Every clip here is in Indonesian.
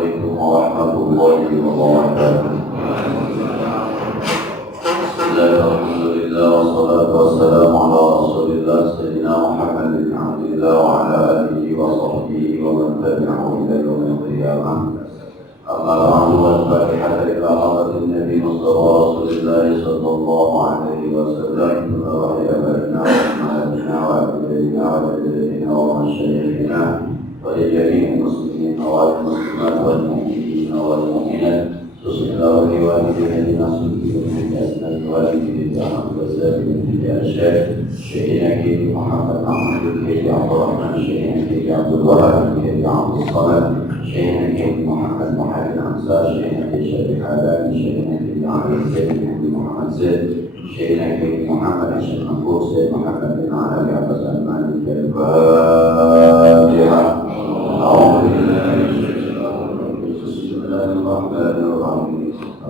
Assalamualaikum warahmatullahi wabarakatuh. Bismillahirrahmanirrahim. Wassalatu wassalamu ala Rasulillah Sayyidina Muhammad bin Abdillah wa ala alihi wa sahbihi wa man tabi'ahu ila yaumil qiyamah. Amma ba'du, al-Fatihah ila hadratin Nabi Mustafa Rasulillah sallallahu alaihi wasallam. Wa ya barna wa malina wa abdina wa abdina wa masyayikhina wa jami'il muslimin wal muslimat wal mu'minin wal mu'minat. Bismillah wa walidina nasuki min asnal walidina wa sayyidina ya Syekh Syekh Muhammad Ahmad bin Abdurrahman Syekh Abdul Wahab bin Abdul Samad Syekh Muhammad Muhammad Ansar Syekh Syekh Hadan Syekh Ali Syekh Muhammad Zaid Syekh Muhammad Syekh Abu Syekh Muhammad bin Ali Abbas Al-Malik Al-Fatihah.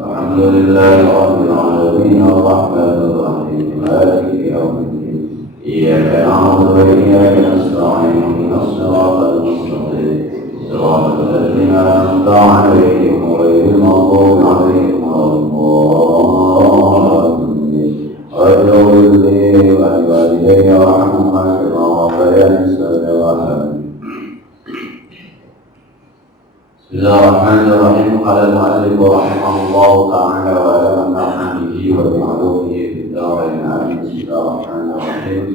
Alhamdulillahi rabbil alamin arrahmanir rahim maliki yaumiddin iyyaka na'budu wa iyyaka nasta'in ihdinas siratal mustaqim siratal ladzina an'amta 'alaihim ghairil maghdubi 'alaihim waladdallin. Rabbighfirli wa liwalidayya warhamhuma kama rabbayani saghira. Bismillahirrahmanirrahim. Qala al-mu'allif rahimahullahu ta'ala wa ala nahmihi wa bi'ulumihi fid darain amin. Bismillahirrahmanirrahim.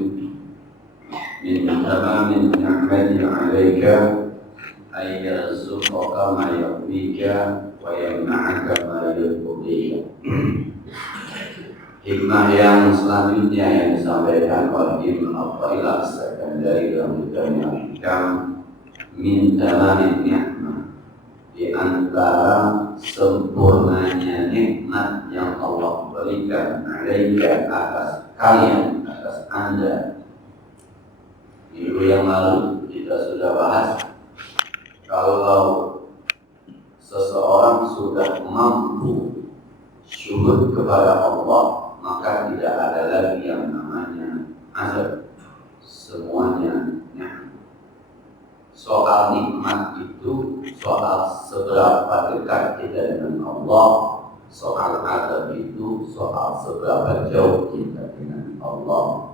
Min tamamin ni'mati 'alaika ay yarzuqaka ma yakfika wa yamna'aka ma yadhurruka. Hikmah yang selanjutnya yang disampaikan oleh Ibnu Athaillah As-Sakandari dalam kitabnya Al-Hikam, min tamamin ni'mah, di antara sempurnanya nikmat yang Allah berikan alaika atas kalian, atas Anda. Minggu yang lalu kita sudah bahas, kalau seseorang sudah mampu syukur kepada Allah, maka tidak ada lagi yang namanya azab. Semuanya nikmat. Soal nikmat itu soal seberapa dekat kita dengan Allah, soal azab itu soal seberapa jauh kita dengan Allah.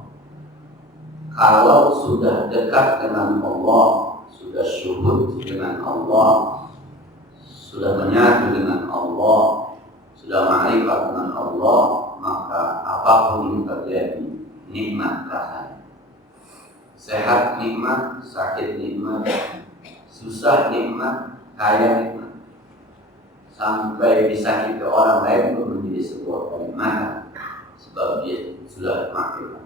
Kalau sudah dekat dengan Allah, sudah syuhud dengan Allah, sudah menyatu dengan Allah, sudah ma'rifat dengan Allah, maka apapun yang terjadi nikmat rasanya. Sehat nikmat, sakit nikmat, susah nikmat, kaya nikmat, sampai disakiti orang lain pun menjadi sebuah kenikmatan, sebab dia sudah makrifat.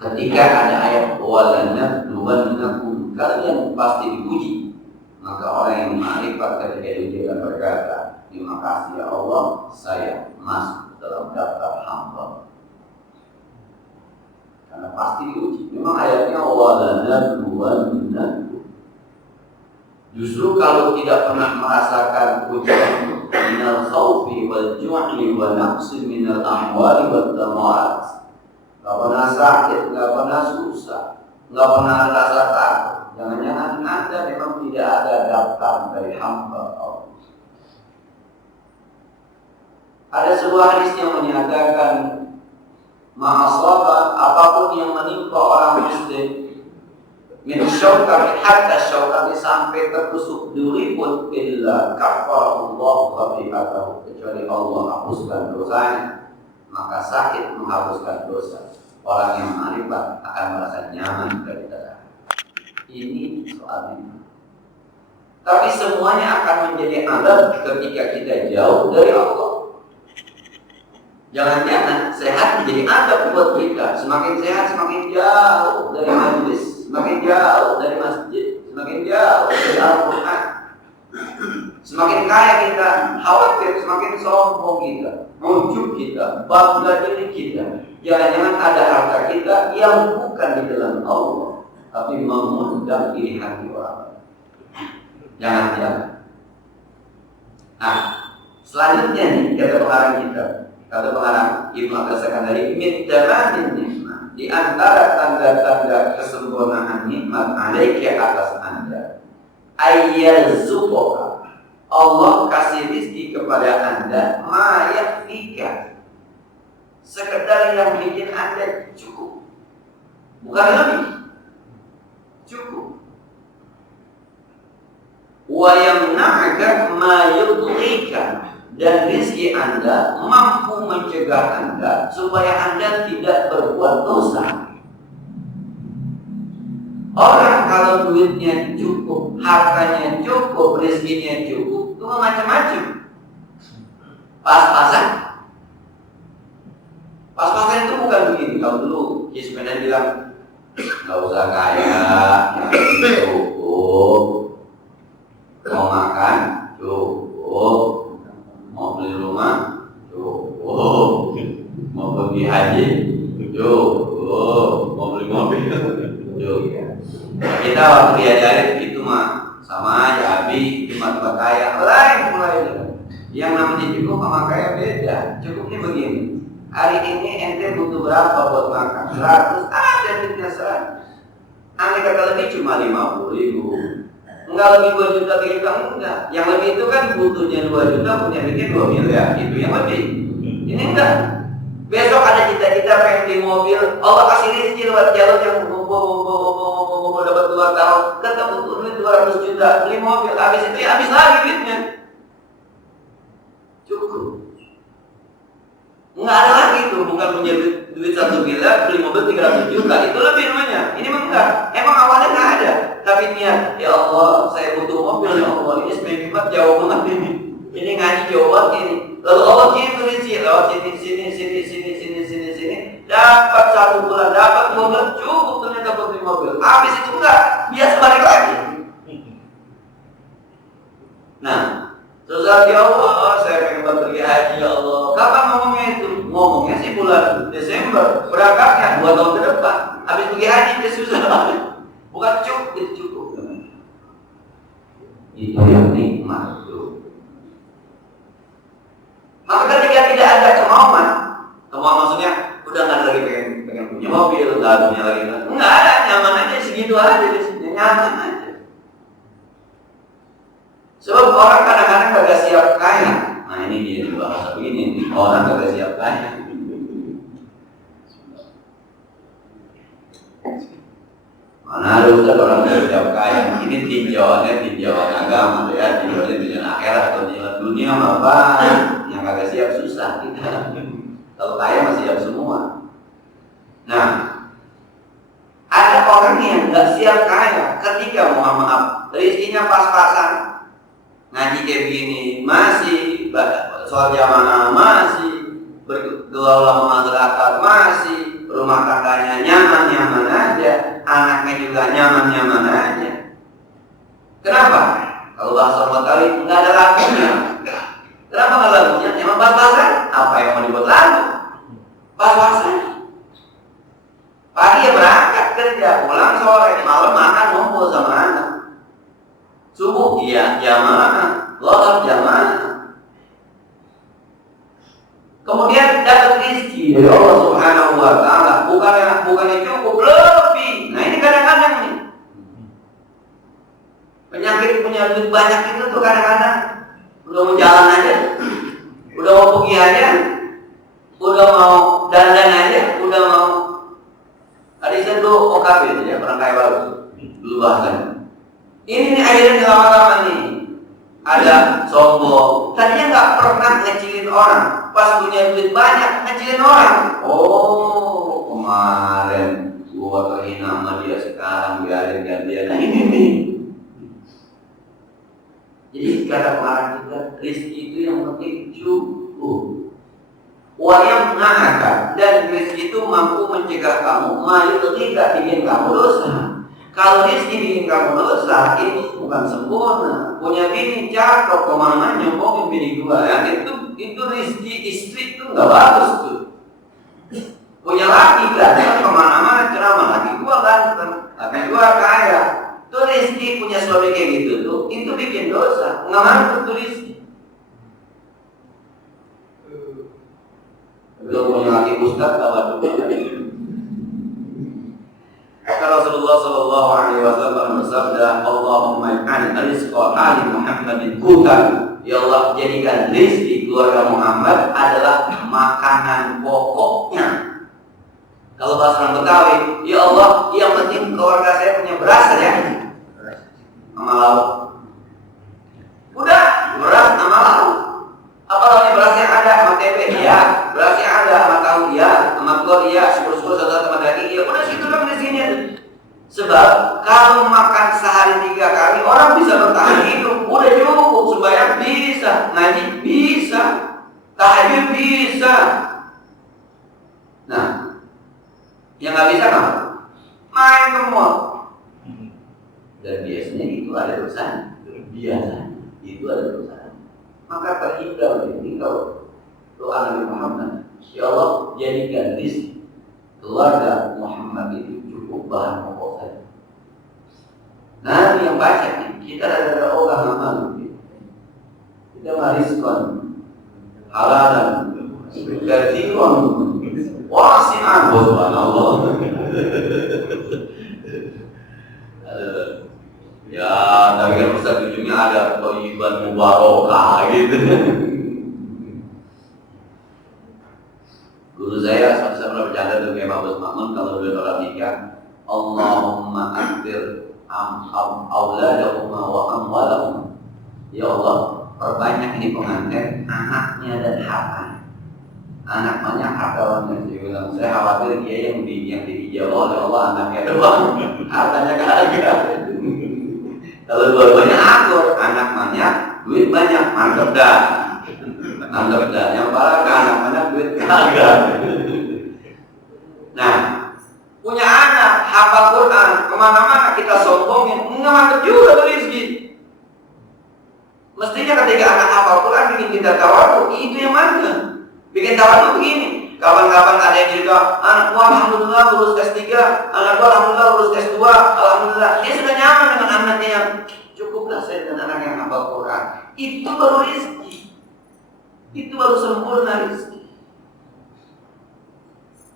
Ketika ada ayat walanabluwannakum, kalian pasti dipuji, maka orang yang makrifat ketika diujikan berkata, terima kasih ya Allah, saya masuk dalam daftar hamba. Karena pasti diuji. Memang ayatnya walanabluwannakum. Justru kalau tidak pernah merasakan ujian minal khawfi wal ju'i wa naqsin minal amwali wat thamarat, enggak pernah sakit, enggak pernah susah, enggak pernah rasa takut, jangan-jangan Anda memang tidak ada daftar dari hamba Allah. Ada sebuah hadis yang menyatakan ma'asaba, apapun yang menimpa orang muslim, min syauqati hatta syauqati, sampai tertusuk duri pun, illa kafarallahu khati'atahu, kecuali Allah hapuskan dosanya, maka sakit menghapuskan dosa. Orang yang ma'rifat akan merasa nyaman ketika sakit. Ini soal ini. Tapi semuanya akan menjadi azab ketika kita jauh dari Allah. Jangan-jangan sehat menjadi adab buat kita. Semakin sehat, semakin jauh dari majlis, semakin jauh dari masjid, semakin jauh dari Al-Quran. Semakin kaya kita, khawatir, semakin sombong kita, ujub kita, bangga diri kita. Jangan-jangan ada harta kita yang bukan di dalam Allah, tapi mengundang iri hati orang. Jangan-jangan. Nah, selanjutnya nih kata pengarang kita. Kata pengarang Ibnu Athaillah As-Sakandari, min tamamin nikmat, di antara tanda-tanda kesempurnaan nikmat alaika atas Anda, ayyarzuqaka. Allah kasih rezeki kepada Anda ma yakfika, sekedar yang bikin Anda cukup, bukan lebih, cukup. Wa yamna'aka ma yudghika, dan rezeki Anda mampu mencegah Anda supaya Anda tidak berbuat dosa. Orang kalau duitnya cukup, hartanya cukup, rezekinya cukup, itu macam-macam. Pas-pasan. Pas-pasan itu bukan begini. Kalau dulu Yesmenan bilang nggak usah kaya, yang cukup, mau makan cukup, mau beli rumah cukup, mau pergi haji cukup, mau beli mobil cukup. Kita waktu diajarin itu mah sama aja, habis cuma tempat kaya lain mulai. Yang namanya cukup sama kaya beda. Cukupnya begini, hari ini ente butuh berapa buat makan? 100, ada duitnya 100. Andai kata lebih cuma 50.000, enggak lebih 2 juta 3 juta, enggak. Yang lebih itu kan butuhnya 2 juta, punya duitnya 2 miliar, itu yang lebih. Ini enggak. Besok ada cita-cita pengen di mobil, Allah kasih rezeki lewat jalur yang mau dapat 2 tahun, ketemu duit 200 juta, beli mobil, habis itu ya habis lagi duitnya. Cukup. Enggak ada lagi tuh, bukan punya duit 1 miliar, beli mobil 300 juta, itu lebih namanya. Ini mah enggak. Emang awalnya enggak ada, tapi niat, ya Allah, saya butuh mobil, ya Allah, ini semakin jauh banget ini. Ini ngaji jauh banget ini. Lalu Allah kirim rezeki lewat sini, dapat 1 bulan, dapat 2 bulan, cukup ternyata buat beli mobil. Habis itu enggak, biasa balik lagi. Nah, susah ya Allah, saya pengen pergi haji ya Allah. Kapan ngomongnya itu? Ngomongnya sih bulan Desember, berangkatnya 2 tahun ke depan. Habis pergi haji dia susah banget. Bukan cukup, itu cukup. Itu yang nikmat tuh. Maka ketika tidak ada kemauan maksudnya udah nggak ada lagi pengen punya mobil, nggak punya lagi, nggak ada, nyaman aja segitu aja di sini, nyaman aja. Sebab orang kadang-kadang kagak siap kaya. Nah ini dia bahasa begini, orang kagak siap kaya. Mana ada ustaz orang kagak siap kaya? Ini tinjauan agama ya, tinjauan akhirat atau tinjauan dunia apa? Yang kagak siap susah kita. Kalau kaya masih siap semua. Nah, ada orang yang nggak siap kaya ketika mohon maaf rezekinya pas-pasan, ngaji kayak begini masih, soal jamaah masih, bergaul sama masyarakat masih, rumah tangganya nyaman-nyaman aja, anaknya juga nyaman-nyaman aja. Kenapa? Kalau bahasa orang Betawi nggak ada lagunya. Kenapa nggak lagunya? Emang pas-pasan? Apa yang mau dibuat lagu? Pas-pasan. Pagi ya berangkat kerja, pulang sore, malam makan ngumpul sama anak. Subuh iya jamaah, zuhur jamaah. Kemudian dapat rezeki dari Allah Subhanahu wa taala, bukannya cukup, lebih. Nah ini kadang-kadang nih. Penyakit punya duit banyak itu tuh kadang-kadang udah mau jalan aja, udah mau pergi aja, udah mau dandan aja, udah mau. Ada istilah dulu OKB itu ya, orang kaya baru dulu bahkan. Ini nih akhirnya lama-lama nih ada sombong. Tadinya nggak pernah ngecilin orang, pas punya duit banyak ngecilin orang. Oh kemarin gua kehina sama dia, sekarang biarin gantian ini nih. Jadi kata pengarang kita, rezeki itu yang penting cukup. Wa yamna'aka, dan rezeki itu mampu mencegah kamu, tidak bikin kamu dosa. Kalau rezeki bikin kamu dosa, itu bukan sempurna. Punya bini cakep, kemana nyombongin bini gua, yang itu rezeki istri itu nggak bagus tuh. Punya laki ganteng, kemana-mana ceramah, laki gua ganteng, laki gua kaya. Tuh rezeki punya suami kayak gitu tuh, itu bikin dosa, nggak mampu tuh rezeki. Kalau punya laki ustaz, apa tuh? Rasulullah Shallallahu Alaihi Wasallam bersabda, Allahumma ij'al rizqa ali Muhammadin qutan. Ya Allah, jadikan rezeki keluarga Muhammad adalah makanan pokoknya. Kalau bahasa orang Betawi, ya Allah, yang penting keluarga saya punya beras saja, sama lauk. Udah, beras sama lauk. Apalagi beras yang ada sama tempe, ya. Beras yang ada sama tahu, ya. Sama telur, ya. Syukur-syukur satu sama daging, ya. Udah situ kan di sini. Sebab kalau makan sehari 3 kali, orang bisa bertahan hidup. Udah cukup, sembahyang bisa, ngaji bisa, tahajud bisa. Nah, yang nggak bisa kan? Main ke mall. Dan biasanya itu ada dosanya. Biasanya itu ada dosanya. Maka terhindar dari doa Nabi Muhammad. Ya Allah, jadikan rizki keluarga Muhammad itu cukup bahan pokok saja. Nah, yang baca nih, kita ada ogah amal. Kita mariskon halalan katsiran wasi'an, subhanallah. Ya, tapi kan Ustaz ujungnya ada thayyiban mubarakah gitu. Guru saya sama-sama bercanda dengan Kiai Ma'ruf Makmun kalau beliau orang nikah, Allahumma akthir auladahuma wa amwalahum. Ya Allah, perbanyak ini pengantin anaknya dan hartanya. Anak banyak, harta banyak. Dia bilang, saya khawatir dia yang dijawab oleh Allah anaknya doang, hartanya kagak. Kalau dua-duanya akur, anak banyak, duit banyak, mantap dah. Mantap dah. Yang paling anak banyak, duit kagak. Nah, punya anak hafal Quran, kemana-mana kita sombongin, nggak mantap juga rezeki. Mestinya ketika anak hafal Quran bikin kita tawadhu, itu yang mana? Bikin tawadhu begini. Kawan-kawan ada yang cerita, anak gua alhamdulillah lulus S3, anak gua alhamdulillah lulus S2, alhamdulillah. Dia sudah nyaman dengan anaknya yang cukuplah saya dengan anak yang hafal Quran. Itu baru rezeki. Itu baru sempurna rezeki.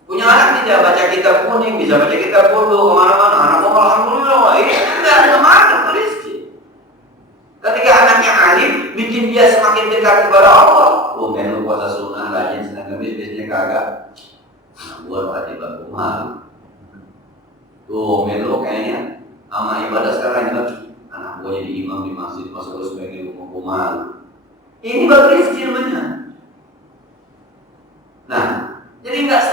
Punya anak tidak baca kitab kuning, bisa baca kitab bodoh kemana-mana. Anak gua alhamdulillah, ini tidak ada mana itu rezeki. Ketika anaknya alim, bikin dia semakin dekat kepada Allah. Oh, lu puasa sunnah, rajin senang kemis, biasanya kagak. Anak gua rajin bantu malu. Tuh, lu kayaknya sama ibadah sekarang juga. Anak gua jadi imam di masjid, masuk terus pengen lu malu. Ini baru rezeki namanya. Nah, jadi enggak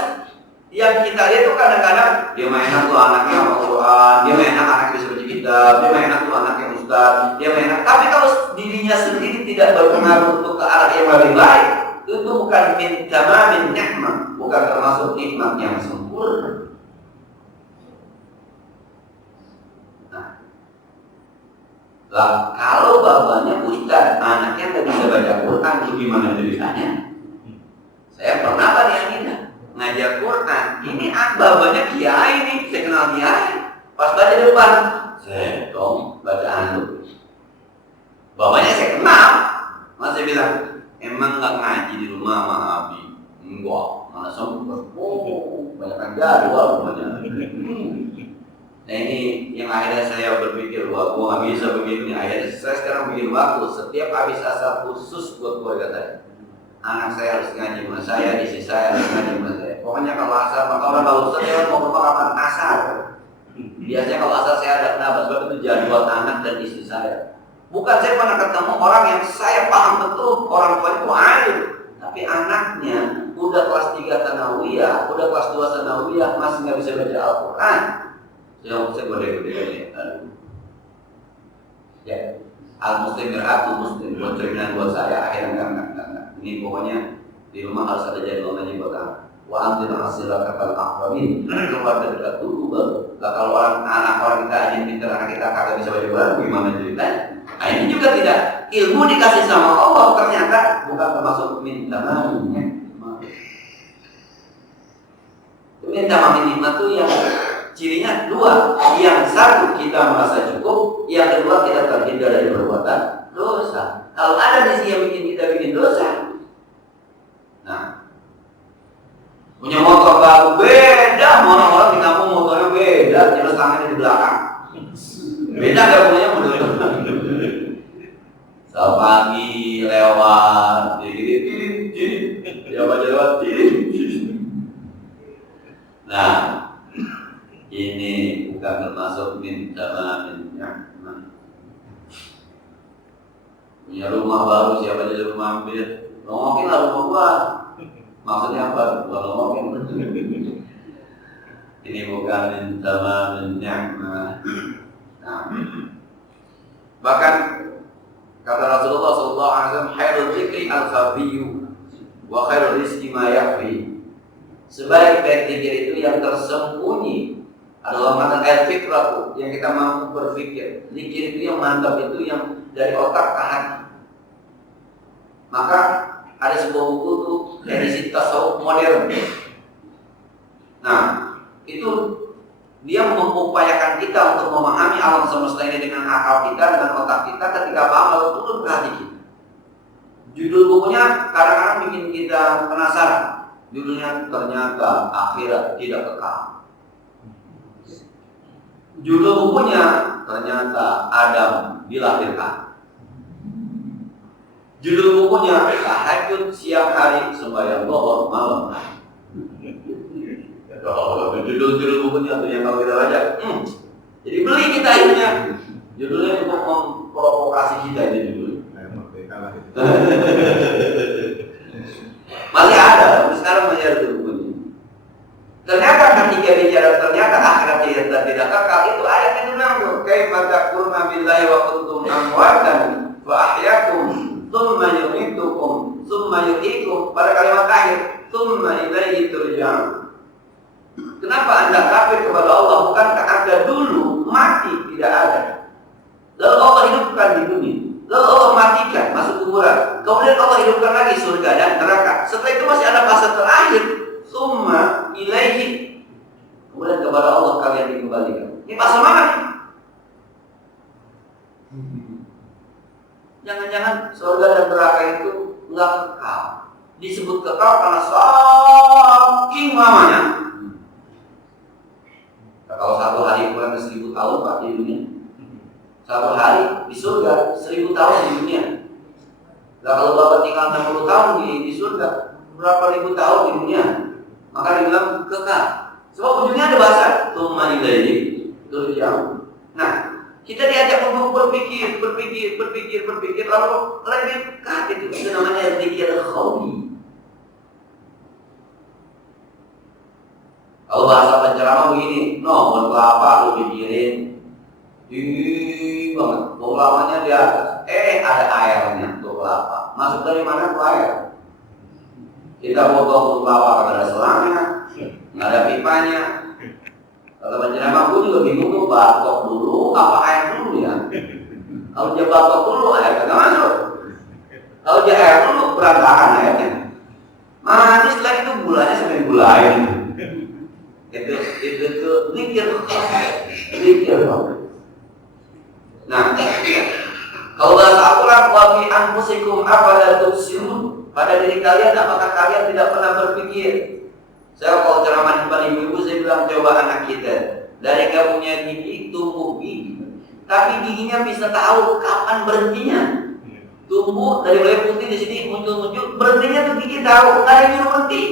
yang kita lihat tuh kadang-kadang dia main enak tuh anaknya hafal Quran, dia main enak anaknya bisa baca kitab, dia main enak tuh anaknya ustaz, dia main enak. Tapi kalau dirinya sendiri tidak berpengaruh untuk ke arah yang lebih baik, itu bukan min tamamin ni'mah, bukan termasuk nikmat yang sempurna. Nah, lah kalau bapaknya ustaz, anaknya nggak bisa baca Quran, itu gimana ceritanya? Saya pernah tadi Aminah ngajar Quran, ini bapaknya kiai nih, saya kenal kiai. Pas baca depan, saya dong bacaan lu. Bapaknya saya kenal, masih bilang, emang nggak ngaji di rumah sama Abi? Enggak, mana sempet. Oh, banyak jadwal rumahnya. Nah ini yang akhirnya saya berpikir, wah gua nggak bisa begini. Akhirnya saya sekarang bikin waktu setiap habis asar khusus buat keluarga saya. Anak saya harus ngaji sama saya, istri saya harus ngaji sama saya. Pokoknya kalau asar, maka orang kalau saya mau ke kapan asar. Biasanya kalau asar saya ada kenapa? Sebab itu jadwal anak dan istri saya. Bukan saya pernah ketemu orang yang saya paham betul orang tuanya itu alim, tapi anaknya udah kelas 3 Tsanawiyah, udah kelas 2 Tsanawiyah, masih nggak bisa baca Al-Quran. Saya gede-gede ya. Al-Muslim beratu Muslim buat cerminan buat saya. Akhirnya enggak. Ini pokoknya di rumah harus ada jadwal ngaji buat anak. Wa anzir asilaka kal aqrabin. Keluarga dekat dulu baru. Lah kalau anak orang kita aja pintar, anak kita kagak bisa baca Quran, gimana ceritanya? Nah ini juga tidak. Ilmu dikasih sama Allah ternyata bukan termasuk minta maafnya. Minta maaf nikmat itu yang cirinya dua. Yang satu kita merasa cukup, yang kedua kita terhindar dari perbuatan dosa. Kalau ada di sini yang bikin kita bikin dosa, nah punya motor baru beda, orang-orang di kampung motornya beda, jelas tangannya di belakang. Beda gak punya model. Setiap pagi lewat, jadi ya baca lewat. Nah, ini bukan termasuk min tamamin ni'mah. Punya rumah baru, siapa jadi rumah mampir? Ngomongin lah rumah gua. Maksudnya apa? Bukan ngomongin. Ini bukan min tamamin ni'mah. Nah, bahkan kata Rasulullah SAW, khairul dzikri al-khafiyyu wa khairul rizqi ma yakhfi. Sebaik-baik zikir itu yang tersembunyi adalah mana al-fikratu, yang kita mampu berpikir. Zikir itu yang mantap, itu yang dari otak ke hati. Maka ada sebuah buku tuh edisi tasawuf modern. Nah, itu dia mengupayakan kita untuk memahami alam semesta ini dengan akal kita, dengan otak kita, ketika paham lalu turun ke hati kita. Judul bukunya kadang-kadang bikin kita penasaran. Judulnya ternyata akhirat tidak kekal. Judul bukunya ternyata Adam dilahirkan. Judul bukunya tahajud siang hari, sembahyang zuhur malam. Judul-judul bukunya tuh yang kalau kita baca, jadi beli kita akhirnya. Judulnya untuk memprovokasi kita ini judulnya. Masih ada, tapi sekarang masih ada bukunya. Ternyata ketika bicara ternyata akhirat tidak kekal, itu ayat itu bilang, kaifa takfuruna billahi wa kuntum amwatan wa ahyaakum tsumma yumitukum tsumma yuhyikum, pada kalimat akhir tsumma ilaihi turja'un. Kenapa Anda kafir kepada Allah? Bukankah Anda dulu mati tidak ada, lalu Allah hidupkan di dunia, lalu Allah matikan, masuk kuburan, kemudian Allah hidupkan lagi surga dan neraka. Setelah itu masih ada fase terakhir, summa ilaihi, kemudian kepada Allah kalian dikembalikan. Ini fase mana nih? Jangan-jangan surga dan neraka itu enggak kekal. Disebut kekal karena saking lamanya. Kalau satu hari kurang 1000 tahun Pak di dunia, satu hari di surga 1000 tahun di dunia. Nah kalau Bapak tinggal 60 tahun di surga, berapa ribu tahun di dunia? Maka dibilang kekal. Sebab ujungnya ada bahasa tsumma ilaihi turja'un. Nah, kita diajak untuk berpikir, lalu lebih dekat itu namanya zikir khafi. Kalau bahasa penceramah begini, pohon kelapa lu pikirin, tinggi banget, pohon kelapanya di atas, ada airnya tuh kelapa. Masuk dari mana tuh air? Kita potong pohon kelapa, kagak ada selangnya, nggak ada pipanya. Kalau penceramah gue juga bingung tuh, batok dulu apa air dulu ya? Kalau dia batok dulu, air kagak masuk. Kalau dia air dulu, berantakan airnya. Manis lagi tuh gulanya sampai gulain. Itu zikir. Nah, kalau bahasa Al-Quran, wa fi anfusikum afala tubsirun, pada diri kalian apakah kalian tidak pernah berpikir? Saya kalau ceramah di depan ibu-ibu, saya bilang coba anak kita dari gak punya gigi tumbuh gigi, tapi giginya bisa tahu kapan berhentinya. Tumbuh dari mulai putih di sini muncul, berhentinya tuh gigi tahu, nggak ada yang berhenti.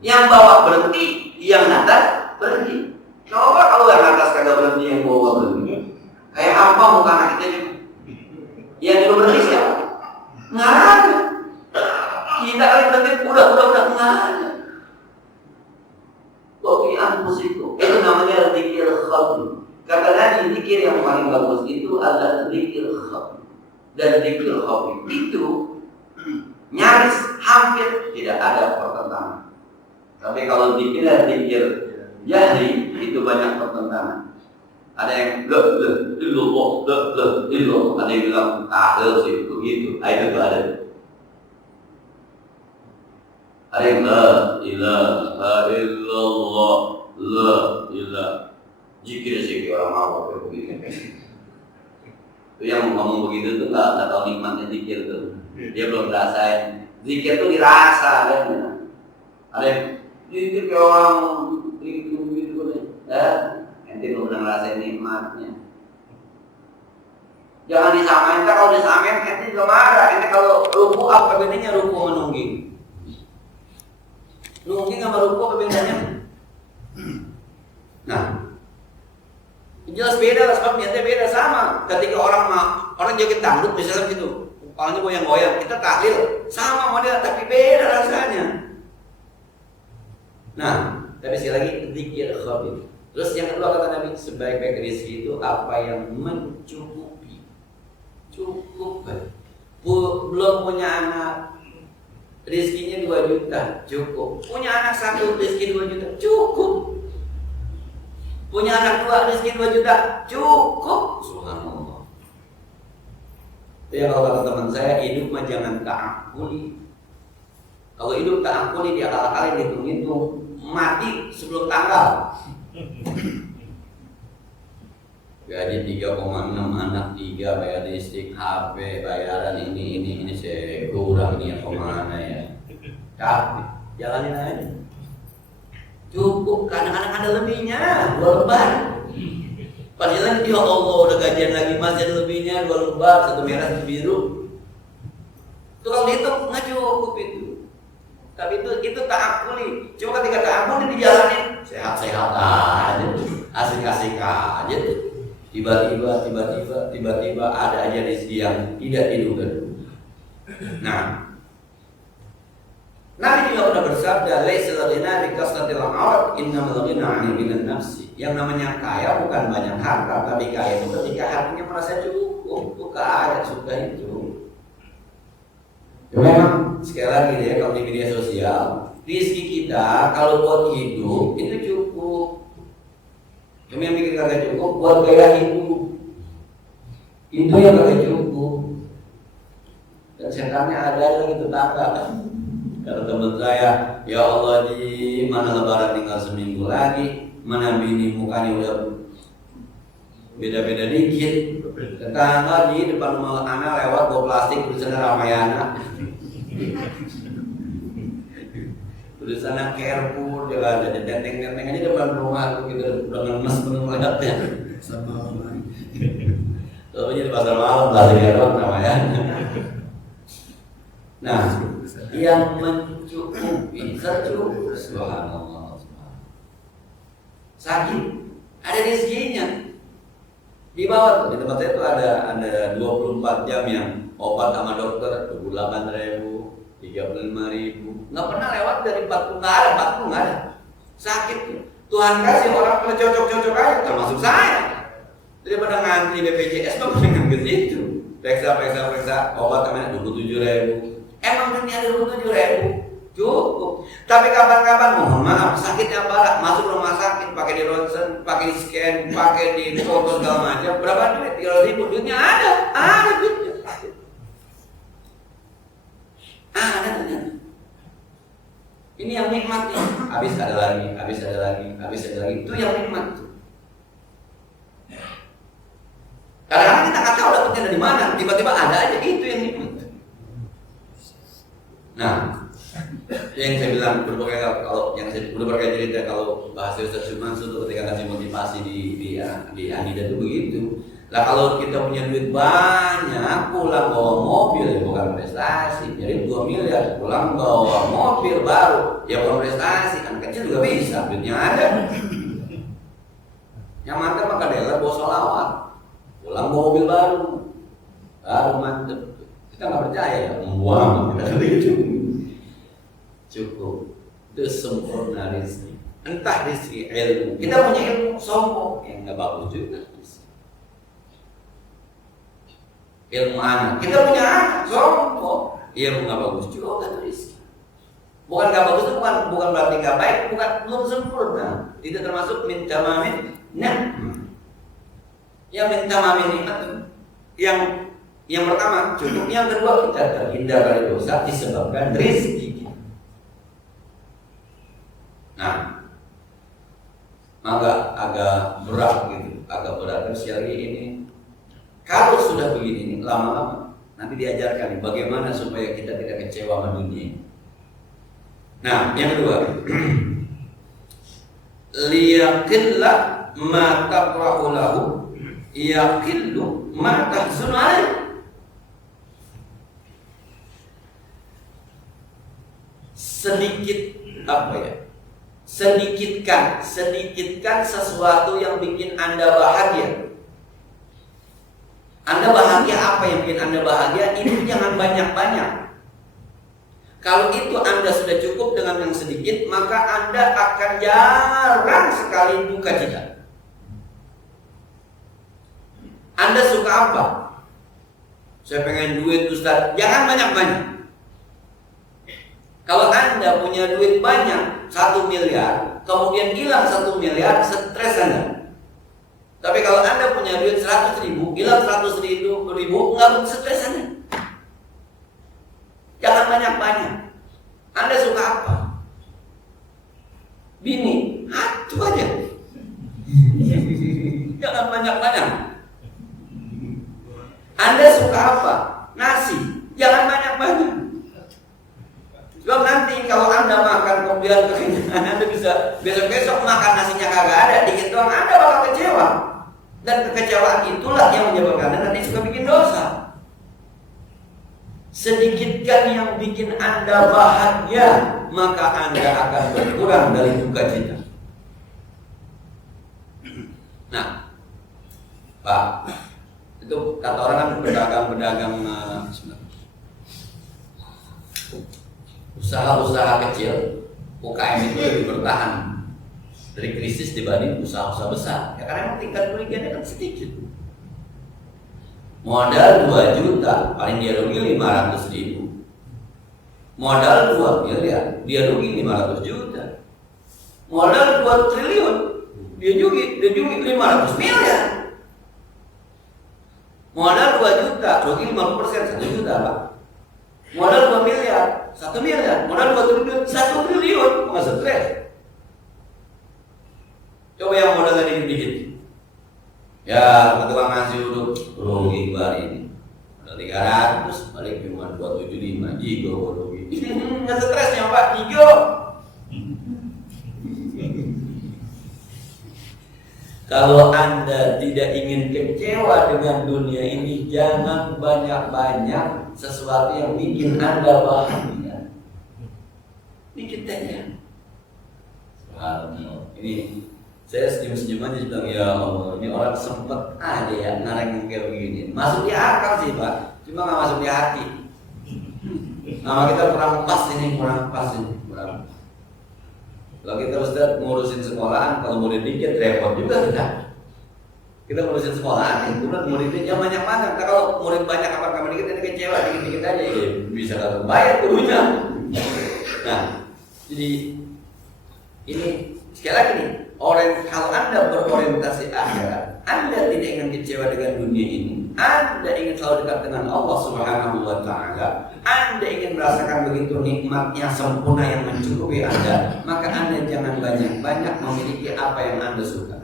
Yang bawah berhenti, yang atas berhenti. Coba kalau yang atas kagak berhenti, yang bawah berhenti, kayak apa muka anak kita juga? Yang dulu berhenti siapa? Nggak ada. Kita kali berhenti, udah nggak ada. Kopi anfusikum, itu namanya zikir khafi. Kata Nabi, zikir yang paling bagus itu adalah zikir khafi. Dan zikir khafi itu nyaris hampir tidak ada pertentangan. Tapi kalau zikir jahri itu banyak pertentangan. Ada yang illallah, ada yang bilang ada sih begitu, itu ada. Ada yang la ilaha illallah, la ilaha. Zikir orang mau begitu. Itu yang ngomong begitu tuh nggak tahu nikmatnya zikir tuh. Dia belum rasain. Zikir tuh dirasa kan. Ada yang zikir kayak orang gitu ya. Ente belum pernah ngerasain nikmatnya. Jangan disamain, kalau disamain ente juga marah. Ente kalau ruku apa bedanya ruku sama nungging? Nungging sama ruku apa bedanya? Nah, jelas beda lah, sebab niatnya beda. Sama ketika orang joget dangdut misalnya gitu, kepalanya goyang-goyang, kita tahlil sama model tapi beda rasanya. Nah, tapi sekali lagi dzikir khabir. Terus yang kedua kata Nabi, sebaik-baik rezeki itu apa yang mencukupi. Cukup kan? Belum punya anak, rezekinya 2 juta, cukup. Punya anak 1, rezeki 2 juta, cukup. Punya anak 2, rezeki 2 juta, cukup. Subhanallah. Ya kalau kata teman saya, hidup mah jangan ta'akuli. Kalau hidup ta'akuli dia akal-akalin dihitung-hitung, mati sebelum tanggal. Gaji 3,6, anak 3, bayar listrik, HP, bayaran ini saya kurang nih kemana ya. Capek, jalanin aja. Cukup, kadang-kadang ada lebihnya, 2 lembar. Padahal ya Allah udah gajian lagi masih ada lebihnya 2 lembar, 1 merah 1 biru. Itu kalau dihitung nggak cukup itu. Tapi itu ta'akuli. Cuma ketika ta'akuli dijalanin sehat-sehat aja, asik-asik aja. Tiba-tiba ada aja rezeki yang tidak diduga. Nah, Nabi juga pernah bersabda, "Laisal ghina bi kasratil 'arad, innamal ghina 'an ghinan nafsi." Yang namanya kaya bukan banyak harta, tapi kaya itu ketika hatinya merasa cukup. Bukan ayat suka itu. Memang sekali lagi ya, kalau di media sosial, rezeki kita kalau buat hidup itu cukup. Cuma yang bikin kagak cukup buat gaya hidup, itu yang kagak cukup. Dan setannya ada lagi tetangga. Kata teman saya, ya Allah, di mana lebaran tinggal seminggu lagi, mana bini mukanya udah beda-beda dikit. Tetangga di depan rumah anak lewat bawa plastik tulisannya Ramayana, tulisannya Carrefour, juga ada denteng-denteng aja depan rumah tuh gitu, udah ngemes penuh lihatnya. Tapi di pasar malam plastik doang Ramayana. Nah, yang mencukupi tercukup. Subhanallah. Sakit ada rezekinya. Di bawah tuh, di tempat saya tuh ada 24 jam yang obat sama dokter 28.000, 35.000. Nggak pernah lewat dari 40, nggak ada 40, nggak ada. Sakit tuh. Tuhan kasih orang pada cocok-cocok aja, termasuk saya. Daripada ngantri BPJS kok mendingan ke situ. Periksa obat namanya 27.000. Emang dunia ada 27.000? Cukup. Tapi kapan-kapan mohon maaf sakitnya parah, masuk rumah sakit pakai di ronsen, pakai di scan, pakai di foto segala macam, berapa duit? 300.000. Duitnya ada duitnya. Ada ternyata. Ini yang nikmat nih. Habis ada lagi. Itu yang nikmat. Kadang-kadang kita nggak tahu dapetnya dari mana, tiba-tiba ada aja, itu yang nikmat. Nah, yang saya bilang kalau yang saya berbagai cerita kalau bahasa Ustaz Mansur ketika kasih motivasi di Anida itu begitu. Lah kalau kita punya duit banyak, pulang bawa mobil ya bukan prestasi. Jadi 2 miliar pulang bawa mobil baru ya bukan prestasi. Anak kecil juga bisa, duitnya ada. Yang mantap maka dia bawa sholawat, pulang bawa mobil baru mantep. Kita nggak percaya ya, membuang kita gitu. Cukup, itu sempurna rezeki. Entah rezeki ilmu, kita punya ilmu sombong yang nggak bagus juga. Ilmu anak, kita punya anak sombong, ilmu nggak bagus juga tuh rezeki. Bukan nggak bagus itu bukan berarti nggak baik, belum sempurna. Itu termasuk min tamamin yang min tamamin nikmat yang pertama cukup, yang kedua kita terhindar dari dosa disebabkan rezeki. Nah, maka agak berat gitu, sekali lagi ini. Kalau sudah begini lama-lama nanti diajarkan bagaimana supaya kita tidak kecewa sama dunia. Nah, yang kedua, liyaqillah ma taqra'u lahu yaqillu ma tahzun alaih. Sedikitkan sesuatu yang bikin Anda bahagia. Anda bahagia, apa yang bikin Anda bahagia? Itu jangan banyak-banyak. Kalau itu Anda sudah cukup dengan yang sedikit, maka Anda akan jarang sekali duka cita. Anda suka apa? Saya pengen duit, Ustaz. Jangan banyak-banyak. Kalau Anda punya duit banyak, 1 miliar, kemudian hilang 1 miliar, stres Anda. Tapi kalau Anda punya duit 100 ribu, hilang 100 ribu, nggak stres Anda. Jangan banyak-banyak. Anda suka apa? Bini, itu aja. Jangan banyak-banyak. Anda suka apa? Nasi, jangan banyak-banyak. Sebab nanti kalau Anda makan kemudian kekenyangan, Anda bisa besok-besok makan nasinya kagak ada, dikit doang, Anda bakal kecewa. Dan kekecewaan itulah yang menyebabkan Anda nanti suka bikin dosa. Sedikitkan yang bikin Anda bahagia, maka Anda akan berkurang dari duka cita. Nah, Pak, itu kata orang kan pedagang-pedagang usaha-usaha kecil, UKM itu lebih bertahan dari krisis dibanding usaha-usaha besar. Ya karena tingkat kerugiannya kan sedikit. Modal 2 juta, paling dia rugi 500 ribu. Modal 2 miliar, dia rugi 500 juta. Modal 2 triliun, dia rugi 500 miliar. Modal 2 juta, rugi 50%, 1 juta Pak. Modal 2 miliar, 1 miliar. Modal 2 triliun, 1 triliun. Nggak stres. Coba yang modalnya dikit-dikit. Ya, tukang nasi uduk rugi bar ini. Modal 300, balik cuma 275, jigo rugi. Nggak stresnya Pak, jigo. Kalau Anda tidak ingin kecewa dengan dunia ini, jangan banyak-banyak sesuatu yang bikin Anda bahagia. Dikit aja. Ini saya senyum-senyum aja bilang, ya Allah, ini orang sempet ada ya nareng kayak begini. Masuk di akal sih Pak, cuma nggak masuk di hati. Nama kita kurang pas ini. Kalau kita Ustaz ngurusin sekolahan, kalau murid dikit repot juga kita. Kita ngurusin sekolahan, kemudian muridnya jangan banyak-banyak. Nah, kalau murid banyak apa dikit, nanti kecewa dikit-dikit aja, ya bisa kagak bayar gurunya. Nah, jadi ini sekali lagi nih, kalau Anda berorientasi akhirat, Anda tidak ingin kecewa dengan dunia ini, Anda ingin selalu dekat dengan Allah Subhanahu wa Ta'ala, Anda ingin merasakan begitu nikmatnya sempurna yang mencukupi Anda, maka Anda jangan banyak-banyak memiliki apa yang Anda suka.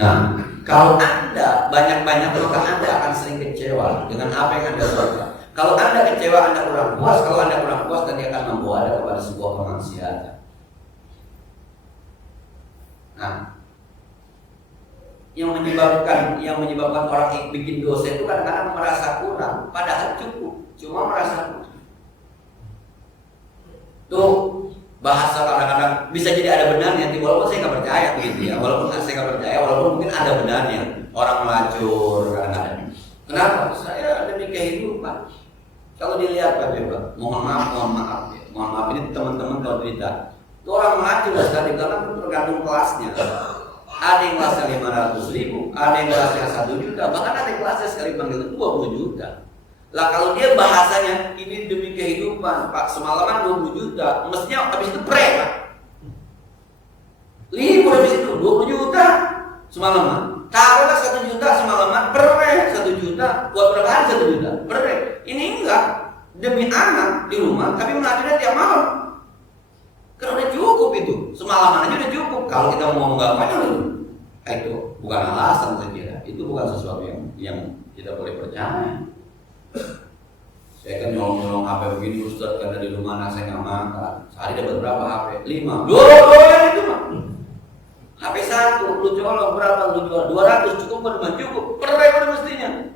Nah, kalau Anda banyak-banyak, maka Anda akan sering kecewa dengan apa yang Anda suka. Kalau Anda kecewa, Anda kurang puas. Kalau Anda kurang puas, nanti akan membawa Anda kepada sebuah kemaksiatan. Nah, yang menyebabkan orang yang bikin dosa itu kadang-kadang merasa kurang, padahal cukup, cuma merasa kurang. Tuh bahasa kadang-kadang bisa jadi ada benarnya, walaupun saya nggak percaya begitu ya, walaupun saya nggak percaya, walaupun mungkin ada benarnya. Orang melacur kadang-kadang. Kenapa? Saya demi kehidupan. Kalau dilihat Pak, mohon maaf ini teman-teman kalau cerita. Itu orang melacur sekali karena tergantung kelasnya. Ada yang kelasnya 500 ribu, ada yang kelasnya 1 juta, bahkan ada yang kelasnya sekali panggil 20 juta. Lah kalau dia bahasanya ini demi kehidupan, Pak, semalaman 20 juta, mestinya habis itu pre, Pak. Libur habis itu 20 juta semalaman. Taruhlah 1 juta semalaman, pre 1 juta, buat berapa hari 1 juta, pre. Ini enggak, demi anak di rumah, tapi melacurnya tiap malam. Karena udah cukup itu, semalaman aja udah cukup. Kalau kita mau ngomong gak banyak itu bukan alasan saya kira. Itu bukan sesuatu yang kita boleh percaya. Saya kan nyolong HP begini Ustaz, karena di rumah anak saya nggak makan. Sehari dapat berapa HP? 5. Dua itu mah. HP 1 lu colong berapa lu jual? 200 cukup berapa? Cukup. Berapa mestinya?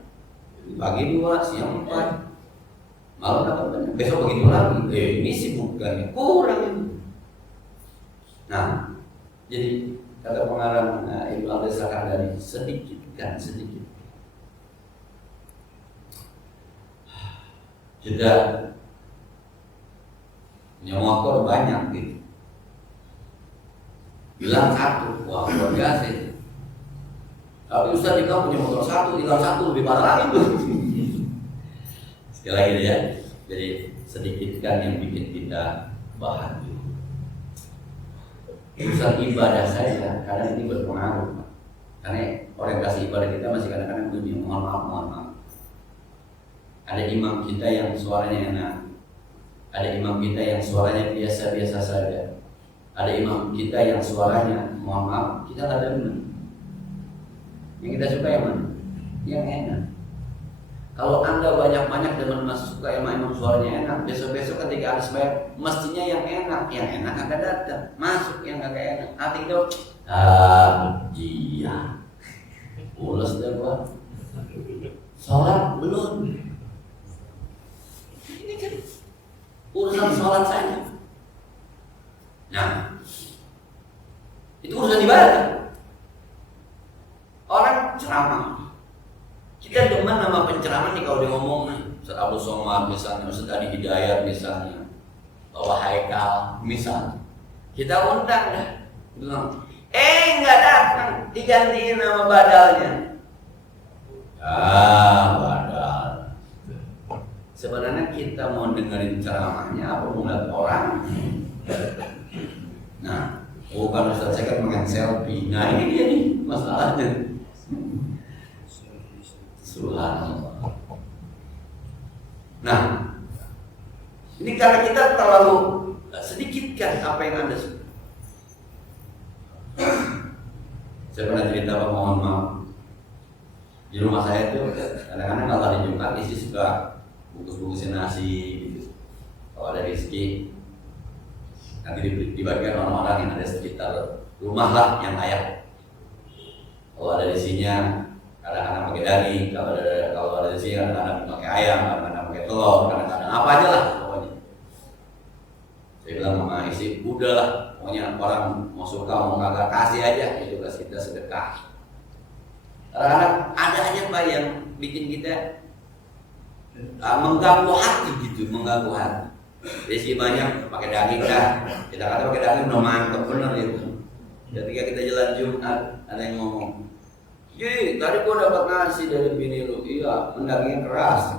Bagi 2, siang 4. Malam dapat banyak. Besok bagi 2 lagi. Ini sih bukannya kurang itu. Nah, jadi kata pengarang Ibnu Al-Sakandari, sedikit. Kita punya motor banyak gitu. Hilang 1, wah luar biasa itu. Tapi Ustaz kita punya motor 1, hilang 1 lebih parah lagi tuh. Sekali lagi ya, jadi sedikitkan yang bikin kita bahagia. Urusan ibadah saja, kadang ini berpengaruh. Karena orientasi ibadah kita masih kadang-kadang dunia, mohon maaf. Ada imam kita yang suaranya enak, ada imam kita yang suaranya biasa-biasa saja, ada imam kita yang suaranya, mohon maaf, kita nggak demen. Yang kita suka yang mana? Yang enak. Kalau Anda banyak-banyak demen suka imam suaranya enak, besok-besok ketika ada sembahyang, mestinya yang enak agak datang, masuk yang agak enak. Hati kita, iya, pulas deh gua. Sholat belum. Ini kan urusan sholat saja. Nah, itu urusan ibadah. Orang ceramah, kita demen nama penceramah nih kalau dia ngomong nih, Ustaz Abdul Somad misalnya, Ustaz Adi Hidayat misalnya, Bapak Haikal misalnya, kita undang dah, bilang, nggak datang, digantiin nama badalnya. Badal. Sebenarnya kita mau dengerin ceramahnya apa mau lihat orang? Nah, bukan Ustaz saya kan makan selfie. Nah ini dia nih masalahnya. Subhanallah. Nah, ini karena kita terlalu sedikitkan apa yang Anda suka. Saya pernah cerita Pak, mohon maaf. Di rumah saya itu kadang-kadang kalau hari Jumat isi suka bungkus-bungkusin nasi gitu. Kalau ada rezeki nanti dibagikan orang-orang yang ada sekitar rumah lah yang layak. Kalau ada isinya kadang-kadang pakai daging, kalau ada isinya kadang-kadang pakai ayam, kadang-kadang pakai telur, kadang-kadang apa aja lah pokoknya. Saya bilang sama isi, udahlah, pokoknya orang mau suka mau kagak kasih aja, itu kita sedekah. Kadang-kadang ada aja Pak yang bikin kita mengganggu hati gitu, mengganggu hati. Isi banyak pakai daging dah, kita kata pakai daging udah mantap bener itu. Ketika kita jalan Jumat, ada yang ngomong, "Ji, tadi gua dapat nasi dari bini lu." "Iya, dagingnya keras."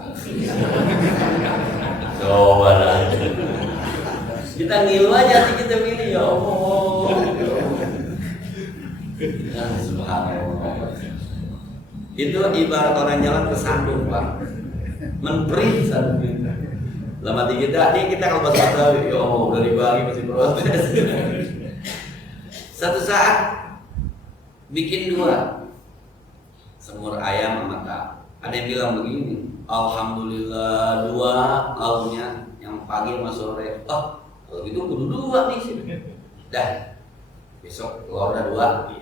Coba lah. Kita ngilu aja sih kita begini, ya Allah. Ya subhanallah. Itu ibarat orang jalan kesandung Pak, menperi sandung. Lama di kita kalau bahasa Betawi, ya Allah udah dibagi masih protes. Satu saat bikin 2 semur ayam sama kak. Ada yang bilang begini, alhamdulillah 2 lauknya yang pagi sama sore. Oh kalau gitu kudu 2 nih sih. Dah besok keluar 2.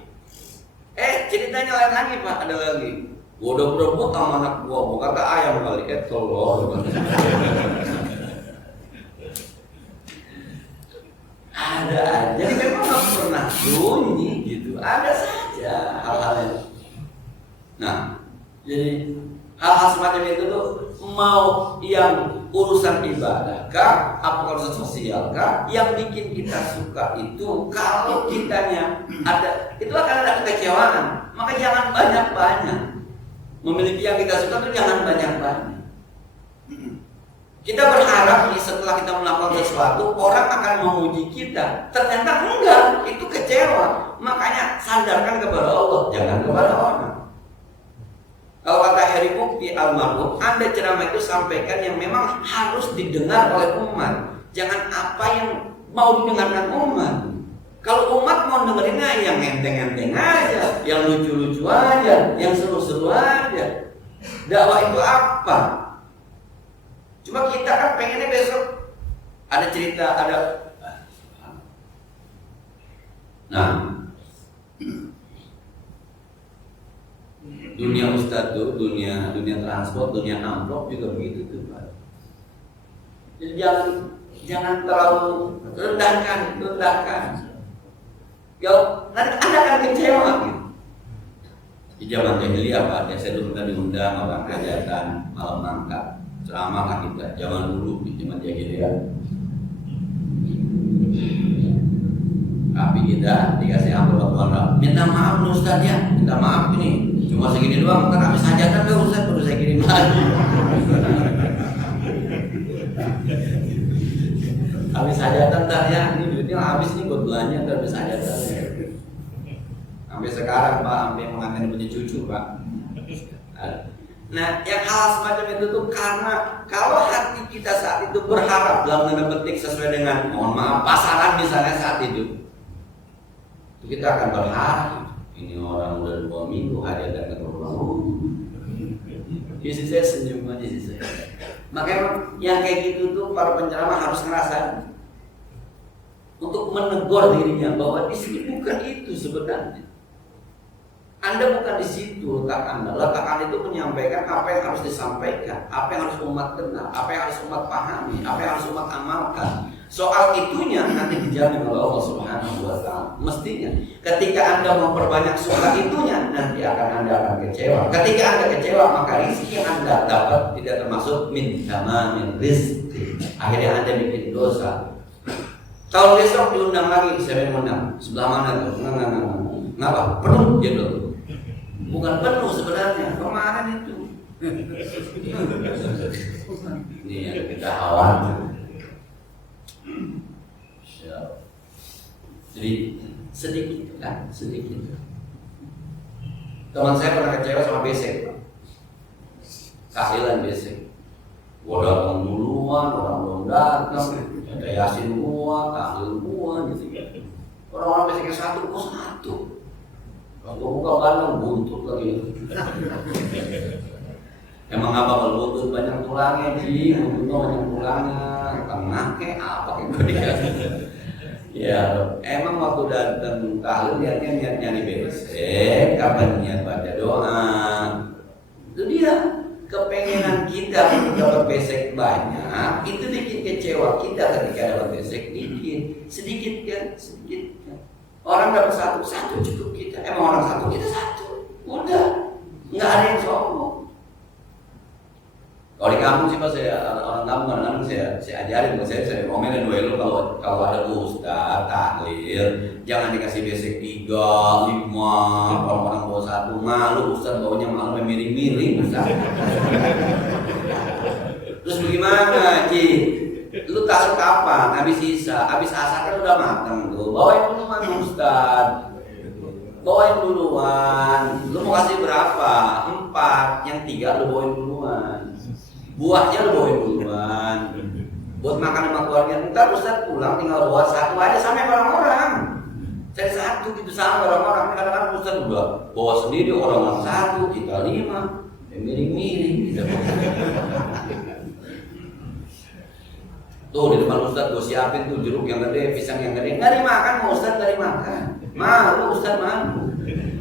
Ceritanya lain lagi Pak, ada lagi. Gua udah berebut sama anak gua kata ayam kali, telur. Ada aja, jadi memang nggak pernah sunyi gitu, ada saja hal-hal yang. Nah, jadi hal-hal semacam itu tuh mau yang urusan ibadah kah, apa urusan sosial kah, yang bikin kita suka itu kalau kitanya ada, itu akan ada kekecewaan. Maka jangan banyak-banyak memiliki yang kita suka itu, jangan banyak-banyak. Kita berharap setelah kita melakukan sesuatu orang akan memuji kita, ternyata enggak, itu kecewa. Makanya sandarkan kepada Allah, jangan kepada orang. Kalau kata Heri Mukti almarhum, Anda ceramah itu sampaikan yang memang harus didengar oleh umat, jangan apa yang mau didengarkan umat. Kalau umat mau dengerinnya yang enteng-enteng aja, yang lucu-lucu aja, yang seru-seru aja. Dakwah itu apa? Cuma kita kan pengennya besok ada cerita, ada. Nah, Dunia ustadz tuh, dunia transport, dunia amplop juga begitu tuh Pak. Jadi jangan terlalu rendahkan. Ya, nanti Anda akan kecewa gitu. Di zaman jahiliyah Pak, saya dulu pernah diundang orang hajatan malam nangka, ceramah lah kita. Zaman dulu di zaman jahiliyah. Tapi kita dikasih amplop buat minta maaf nih Ustadz ya, minta maaf ini. Cuma segini doang, ntar habis hajatan gak Ustadz, baru saya kirim lagi. Habis hajatan ntar ya, ini duitnya habis nih buat belanja, ntar habis hajatan. Sampai sekarang Pak, sampai mengantin punya cucu Pak. Nah, yang hal semacam itu tuh karena kalau hati kita saat itu berharap dalam tanda petik sesuai dengan, mohon maaf, pasaran misalnya saat itu kita akan berharap. Ini orang udah 2 minggu hajatan ke pulang. Isi saya senyum aja sih saya. Makanya yang kayak gitu tuh para penceramah harus ngerasain untuk menegur dirinya bahwa di sini bukan itu sebenarnya. Anda bukan di situ letak Anda. Letak Anda itu menyampaikan apa yang harus disampaikan, apa yang harus umat kenal, apa yang harus umat pahami, apa yang harus umat amalkan. Soal itunya nanti dijamin oleh Allah Subhanahu wa Ta'ala. Mestinya ketika Anda memperbanyak soal itunya, nanti Anda akan kecewa. Ketika Anda kecewa, maka rezeki yang Anda dapat tidak termasuk min tamamin rizki. Akhirnya Anda bikin dosa. Tahun besok diundang lagi, siapa yang undang? Sebelah mana tuh? Kenapa? Penuh ya dulu. Bukan penuh sebenarnya, kemarin itu. Ini yang kita khawatir. Jadi sedikit kan, sedikit. Teman saya pernah kecewa sama besek, tahlilan besek. Gua datang duluan, orang belum datang, ada yasin gua, tahlil gua gitu. Orang-orang beseknya satu, kok satu. Kalau buka bandeng buntut lagi. Emang apa kalau buntut banyak tulangnya sih, buntutnya banyak tulangnya, tengah kayak apa kayak gue dikasih. Ya, emang waktu datang tahlil niatnya niat nyari besek, kapan niat baca doa. Itu dia kepengenan kita untuk dapat besek banyak, itu bikin kecewa kita ketika dapat besek sedikit kan. Orang dapat satu cukup kita. Emang orang satu kita satu, udah nggak ada yang sombong. Kalau di kampung sih Pak, saya orang kampung kadang-kadang saya ajarin, saya ngomelin dulu kalau ada ustaz tahlil jangan dikasih besek 3, 5, orang-orang bawa 1, malu ustaz bawanya malu miring-miring ustaz. Terus bagaimana Ci? Lu tahu kapan? Habis sisa, habis asar kan udah matang tuh. Bawain duluan ustaz. Bawain duluan. Lu mau kasih berapa? 4, yang 3 lu bawain duluan. Buahnya lu bawain duluan. Buat makan sama keluarga. Ntar ustaz pulang tinggal bawa 1 aja sampai orang-orang. Saya 1 gitu sama orang-orang. Kadang-kadang ustaz udah bawa sendiri, orang-orang 1, kita 5. Miring-miring gitu. Tuh di depan ustaz gue siapin tuh jeruk yang gede, pisang yang gede. Nggak dimakan mau ustaz, nggak dimakan. Malu ustaz, malu.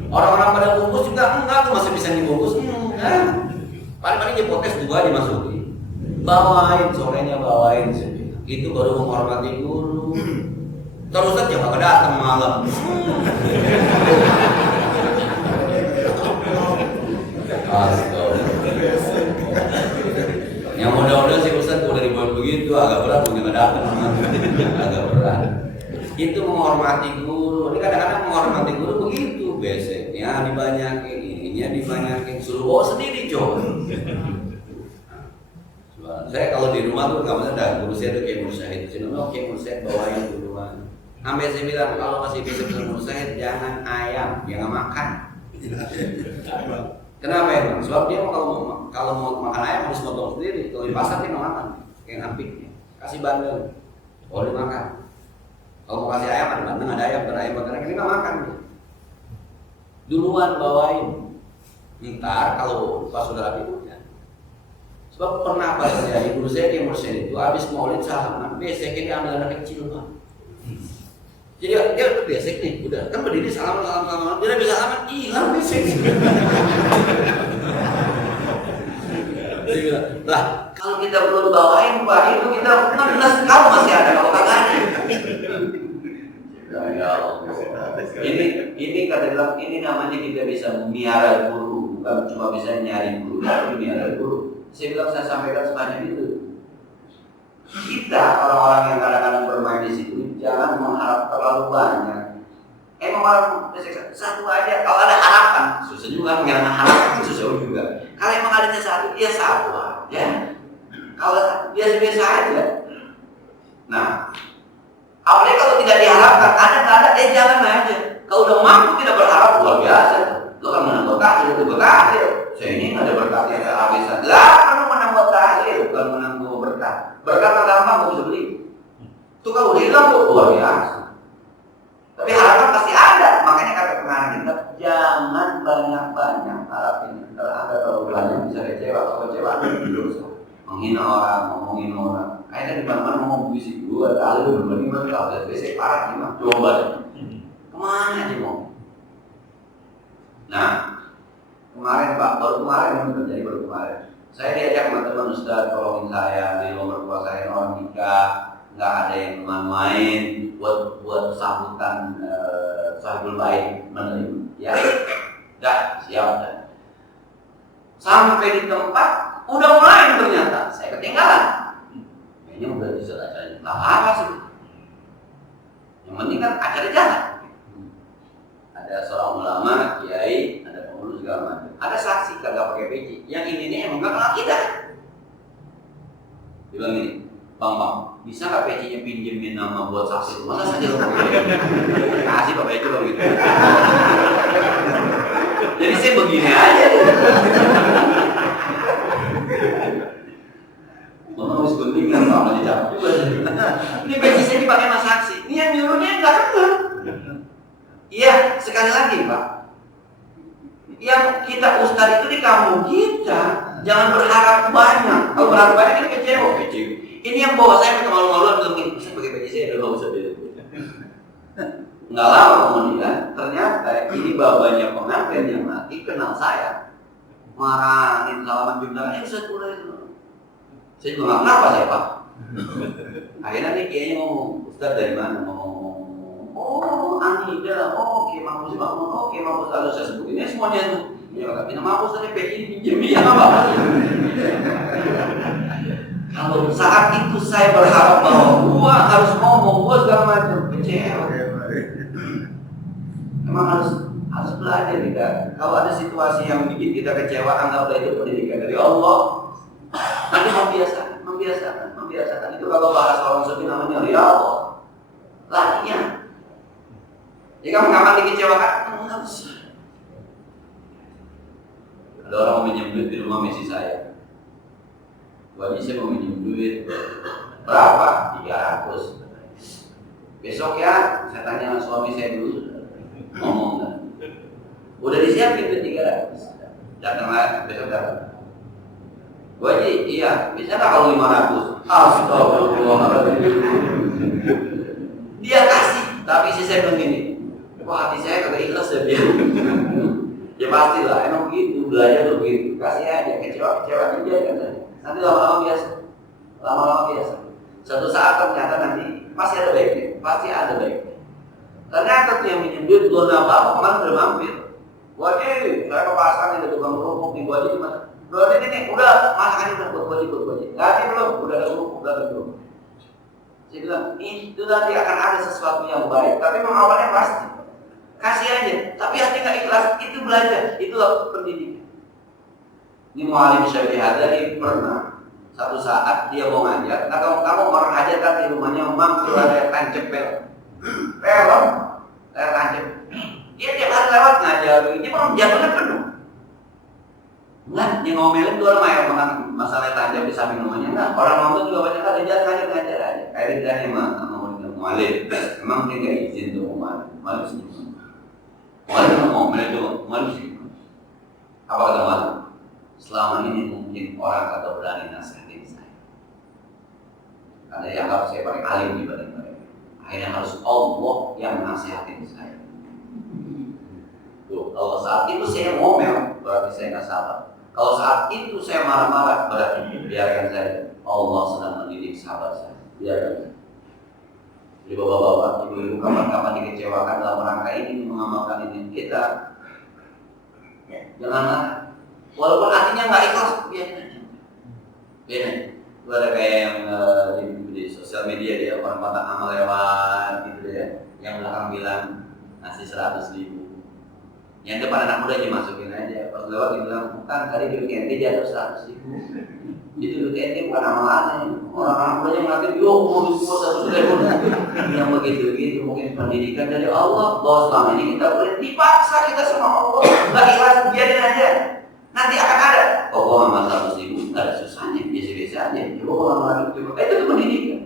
Orang-orang pada bungkus juga enggak tuh, masih pisang dibungkus. Enggak. Paling-paling hipotes 2 dimasukin. Bawain, sorenya bawain. Itu baru menghormati guru. Terus ustaz jangan kedatang malam. Yang mudah-mudahan sih ustaz udah dibuat begitu agak berat punya datang agak berat. Itu menghormati guru. Ini kadang-kadang menghormati guru begitu, beseknya dibanyakin, ininya dibanyakin, suruh bawa sendiri coba. Saya kalau di rumah tuh nggak ada guru saya tuh kayak Mursyid, kayak Mursyid bawain duluan. Sampai saya bilang kalau masih besok sama Mursyid jangan ayam, jangan makan. Kenapa ya bang? Sebab dia kalau mau makan ayam harus potong sendiri. Kalau di pasar dia nggak makan, kayak ngapiknya. Kasih bandeng, boleh makan. Kalau mau kasih ayam ada bandeng, ada ayam, berayam, berayam ini nggak makan. Duluan bawain. Ntar kalau pas sudah rapi ya. Sebab pernah apa terjadi? Guru saya yang Mursyid itu habis maulid salaman, besoknya dia ambil anak kecil pak. Jadi dia udah basic nih, udah kan berdiri salam, dia bisa salaman, hilang basic. Dia bilang, lah kalau kita belum bawain Pak itu kita 16 tahun masih ada, kalau kagak ada. Ya Allah. Ini kata bilang ini namanya kita bisa miara guru, bukan cuma bisa nyari guru, tapi miara guru. Saya bilang saya sampaikan sebanyak itu. Kita orang-orang yang kadang-kadang bermain di situ jangan mengharap terlalu banyak. Emang orang satu aja, kalau ada harapan susah juga, menghilangkan harapan susah juga. Kalau emang adanya satu, ya satu aja. Kalau biasa-biasa aja. Nah, apalagi kalau tidak diharapkan, ada, jalan aja. Kalau udah mampu tidak berharap luar biasa. Lo kan menang berkah, itu berkah. Saya ini ada berkah yang ada habisan. Lah, kamu menang berkah, bukan menang berkah. Berkah kan gampang, kamu bisa beli. Itu kalau udah hilang tuh luar biasa. Tapi harapan pasti ada. Makanya kata pengarang kita, jangan banyak-banyak harapin. Kalau ada terlalu banyak bisa kecewa. Kalau kecewa dosa. Menghina orang, ngomongin orang. Akhirnya di mana-mana ngomong puisi gue, kali itu berbanding kalau ada basic parah gimana? Coba deh. Kemana dia mau? Nah, kemarin Pak, baru kemarin. Saya diajak teman-teman Ustaz, tolongin saya di rumah mertua saya orang nikah, nggak ada yang main buat sambutan sahibul bait menerima. Ya, dah siap dah. Sampai di tempat udah mulai ternyata saya ketinggalan. Kayaknya udah bisa acaranya. Lah apa sih? Yang penting kan acara jalan. Ada seorang ulama, kiai, ada pengurus segala macam. Ada saksi kagak pakai peci. Yang ini nih emang gak kenal kita. Dia bilang gini, Bang, bisa nggak pecinya pinjemin nama buat saksi? Masa saja lo pakai? Kasih Pak Peci dong gitu. Jadi saya begini aja. Harus guntingan, Pak, masih capek juga. Ini peci saya dipakai mas saksi. Ini yang nyuruhnya nggak kenal. Iya, sekali lagi Pak. Yang kita ustadz itu di kampung kita, jangan berharap banyak. Kalau berharap banyak kita kecewa. Ini yang bawa saya ke malu-maluan bilang gini, saya pakai peci saya dulu usah beda. Nggak lama kemudian, ternyata ini babanya pengantin yang mati kenal saya. Marahin salaman jumlah, bisa mulai dulu. Saya juga nggak kenapa saya Pak. Akhirnya nih kayaknya ngomong, Ustadz dari mana? Oh, Anida, oke, Mampus Makmun, oke, Mampus lalu saya sebut ini semuanya itu. Ya nggak pindah Mampus tadi PI pinjam ya apa? Kalau saat itu saya berharap bahwa gua harus ngomong, gua segala macam kecewa. Memang harus belajar kita. Kalau ada situasi yang bikin kita kecewa, anggaplah itu pendidikan dari Allah. Nanti membiasakan. Itu kalau bahasa orang sufi namanya riyadhah. Latihan. Jika kamu kapan dikecewakan, nggak usah. Ada orang mau minjem duit di rumah Messi saya. Wajib saya mau minjem duit berapa? 300. Besok ya, saya tanya suami saya dulu. Ngomong kan? Udah disiapin duit 300. Datanglah besok datang. Wajib, iya. Bisa nggak kalau 500? Astagfirullahaladzim. Dia kasih, tapi isi saya bilang gini. Wah, hati saya kagak ikhlas ya dia. Ya pastilah, emang begitu, belajar tuh begitu. Kasih aja, kecewa aja kan. Nanti lama-lama biasa. Suatu saat ternyata nanti pasti ada baiknya. Ternyata tuh yang minjem duit belum apa-apa, kemarin udah mampir. Wajib, saya ke pasar nih, tukang kerupuk nih, wajib gimana? Berarti ini udah masakannya udah buat wajib. Nanti belum, udah ada kerupuk, udah ada kerupuk. Saya bilang, itu nanti akan ada sesuatu yang baik, tapi memang awalnya pasti. Kasih aja, tapi hati nggak ikhlas, itu belajar, itulah pendidikan. Ini Mu'alim Syekh Hadari pernah satu saat dia mau ngajar, atau kamu orang hajar kan di rumahnya mampu ada tancap pelon, tancap. Dia tiap hari lewat ngajar, ini mau jadwalnya penuh. Enggak, dia ngomelin dua orang yang makan masalah tancap di samping rumahnya enggak. Orang nonton juga banyak kan ngajar aja. Kayak dia sama Mu'alim, memang dia nggak izin tuh Mu'alim sendiri. Mu'alim ngomel itu, Mu'alim sih. Apa kata Mu'alim? Selama ini mungkin orang kata berani nasihatin saya. Karena dianggap saya paling alim dibanding mereka. Akhirnya harus Allah yang nasihatin saya. Tuh, kalau saat itu saya ngomel, berarti saya nggak sabar. Kalau saat itu saya marah-marah, berarti biarkan saya. Allah sedang mendidik sahabat saya. Biarkan. Jadi bapak-bapak, ibu-ibu, kapan-kapan dikecewakan dalam rangka ini mengamalkan ini kita, janganlah. Walaupun hatinya nggak ikhlas, biarkan aja. Biarkan. Itu ada kayak yang di sosial media dia orang patah amal lewat gitu ya, yang belakang bilang ngasih 100.000. Yang depan anak muda aja masukin aja. Pas lewat dia bilang, bukan tadi duit ente jatuh 100.000. Itu duit ente bukan amalannya. Orang-orang mudanya ngeliatin, yo mau duit gua 100.000. Yang begitu-gitu mungkin pendidikan dari Allah. Bahwa selama ini kita boleh dipaksa kita sama Allah. Gak ikhlas, biarin aja. Nanti akan ada. Oh gua amal 100.000, gak ada susahnya, biasa-biasa aja. Coba gua amal lagi, coba. Itu pendidikan.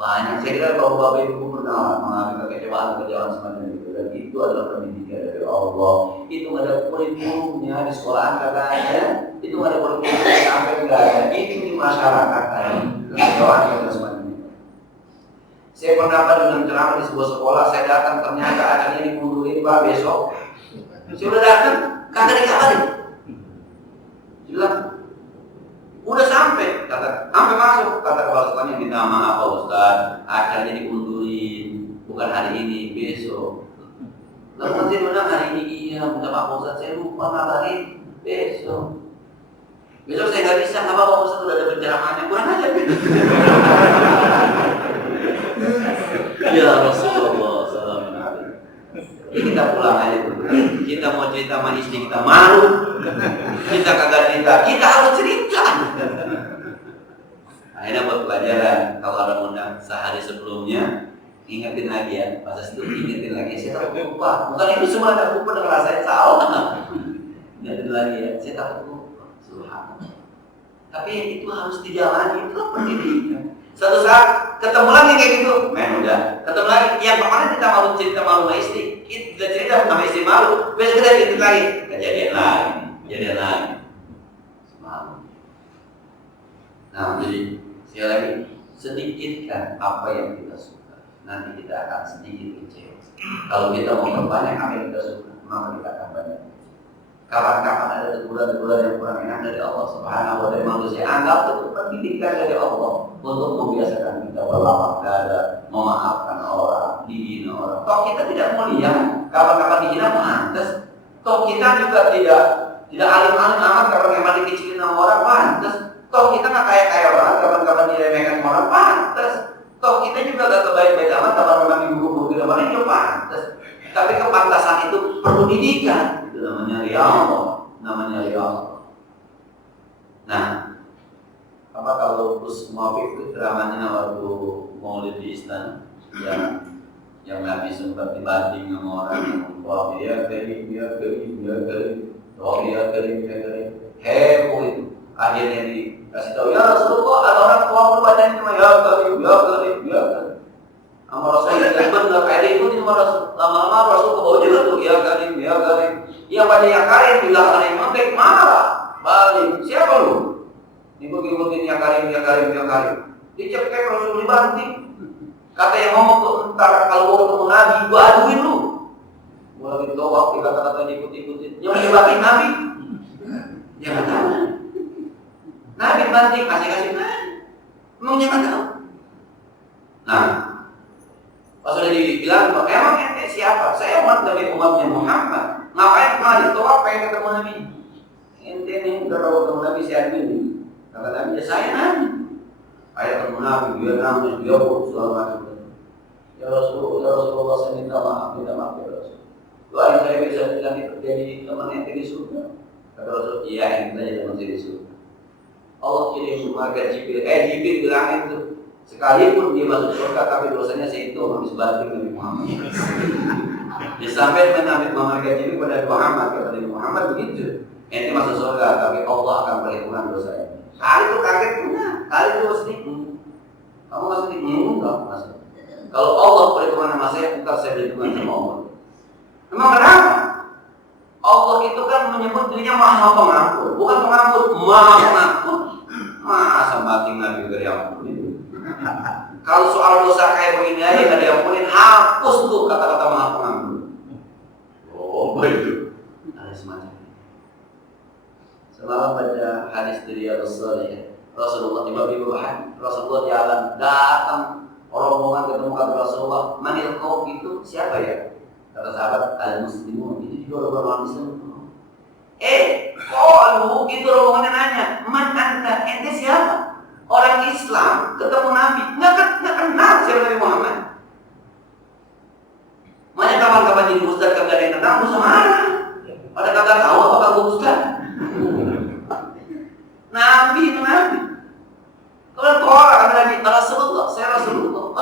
Banyak, saya kira kalau bapak ibu pernah mengalami kekecewaan semacam itu, dan itu adalah pendidikan dari Allah. Itu nggak ada kurikulumnya di sekolahan katanya, itu nggak ada kurikulumnya sampai nggak ada. Itu di masyarakat tadi kekecewaan yang semacam itu. Saya pernah dengan ceramah di sebuah sekolah, saya datang ternyata acaranya dimundurin pak besok. Saya udah datang, kagak dikabarin. Dia bilang, udah sampai masuk, kata kepala sekolahnya, minta maaf Pak Ustaz, acaranya dimundurin, bukan hari ini, besok. Lalu nanti bilang hari ini iya, minta maaf Pak Ustaz, saya lupa ngabarin, besok saya nggak bisa, nggak apa-apa Pak Ustaz, udah ada pencerahannya, kurang aja. Ya Rasulullah SAW. Ya kita pulang aja dulu. Kita mau cerita sama istri kita malu, kita kagak cerita, kita harus cerita. Akhirnya buat pelajaran, kalau ada undang sehari sebelumnya, ingetin lagi ya, pas itu ingetin lagi, saya takut lupa. Bukan itu semua ada lupa dan ngerasain salah. Ingetin lagi ya, saya takut lupa. Subhanallah. Tapi itu harus dijalani, itu pendidikan. Suatu saat ketemu lagi kayak gitu, men udah. Ketemu lagi, yang kemarin kita malu cerita malu sama istri, kita cerita sama istri malu, besok kita cerita lagi, kejadian lagi. Malu. Nah, jadi sekali lagi, sedikitkan apa yang kita suka, nanti kita akan sedikit kecewa. Kalau kita mau memperbanyak apa yang kita suka, maka kita akan banyak. Kapan-kapan ada teguran-teguran yang kurang enak dari Allah Subhanahu wa Ta'ala, manusia anggap itu pendidikan dari Allah untuk membiasakan kita berlapang dada, memaafkan orang, dihina orang. Toh kita tidak mulia, kapan-kapan dihina pantas. Toh kita juga tidak alim-alim amat, kapan-kapan dikecilin sama orang pantas. Toh kita nggak kaya orang, kapan-kapan diremehkan orang pantas. Toh kita juga gak kebaik-baik amat, kapan-kapan diburu-buru di depan itu pantas. Tapi kepantasan itu perlu didikan. Namanya riyadhah. Nah, apa kalau Gus Muafiq itu ceramahnya waktu Maulid di istana yang Nabi sempat dibanding sama orang yang wah dia kering, heboh itu. Akhirnya dikasih tahu, ya Rasulullah, ada orang tua lu bacanya cuma ya kering. Sama Rasul yang benar kayak itu cuma Rasul. Lama-lama Rasul ke bawah juga tuh, ya kering. Yang baca yang karim bilang karim mentek marah balik. Siapa lu? Ngikutin yang karim. Dicepek Rasul dibanting. Kata yang ngomong tuh, ntar kalau gua ketemu Nabi, gua aduin lu. Gua lagi tawaf, kata-kata ikut-ikutin. Yang menyebatin Nabi, dia nggak tahu. Nabi banting, kasih Nabi. Emangnya nggak tahu. Nah, pas sudah dibilang, emang ente siapa? Saya umat dari umatnya Muhammad. Ngapain kemarin? Tawaf pengen ketemu Nabi. Ente nih kalau ketemu Nabi saya gini. Kata Nabi, ya saya Nabi. Ayat ketemu Nabi, dia nangis, dia pun segala macam. Ya Rasulullah, saya minta maaf ya Rasul. Doain saya bisa jadi teman ente di surga. Kata Rasul, iya ente jadi teman saya di surga. Allah kirim malaikat Jibril bilang itu. Sekalipun dia masuk surga, tapi dosanya sehitung habis banting Nabi Muhammad. Disampaikan Nabi Muhammad Jibril kepada Muhammad, kata Nabi Muhammad begitu. Ente masuk surga, tapi Allah akan perhitungan dosanya. Kali itu kaget punya, kali itu sedikit. Kamu masih sedikit, enggak masih. Kalau Allah perhitungan sama saya, bukan saya perhitungan sama Allah. Memang kenapa? Allah itu kan menyebut dirinya Maha Pengampun, bukan pengampun, Maha Pengampun. Masa batin Nabi dari ampun itu? Kalau soal dosa kayak begini aja nggak diampunin, hapus tuh kata-kata Maha Pengampun. Oh, begitu. Ada semacam ini. Semalam baca hadis dari Rasulullah Rasulullah jalan datang rombongan ketemu kata Rasulullah, manil kau itu siapa ya? Kata sahabat, al-muslimun, itu juga orang Muslim. Kau itu rombongannya nanya, man anta, ente siapa? Orang Islam ketemu Nabi, nggak kenal siapa Nabi Muhammad. Makanya kapan-kapan jadi ustaz kagak ada yang kenal, musuh marah. Pada kagak tahu apa kagak ustaz. Nabi itu Nabi. Kalau orang Nabi Rasulullah, saya Rasulullah,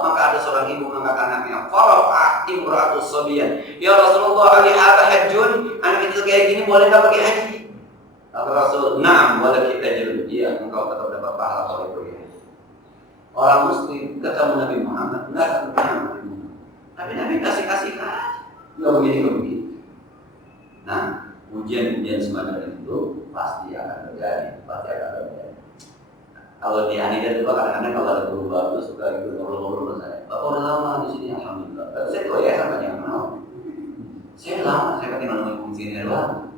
maka ada seorang ibu mengatakan anaknya, "Farafat imra'atus sabiyyan, ya Rasulullah, ali hada hajjun, anak kecil kayak gini boleh nggak pergi haji?" Kata Rasul, "Na'am, boleh kita jadi." Iya, engkau tetap dapat pahala kalau pergi haji. Orang Muslim ketemu Nabi Muhammad, nggak ketemu Nabi Muhammad, tapi Nabi kasih aja, nggak begini. Nah, ujian semacam itu pasti akan terjadi. Kalau di Anida itu kadang-kadang kalau ada guru baru suka gitu ngobrol-ngobrol sama saya. Bapak udah lama di sini, alhamdulillah. Saya tua ya sama yang kenal. Saya lama, saya ketinggalan ngomong fungsi ini lama.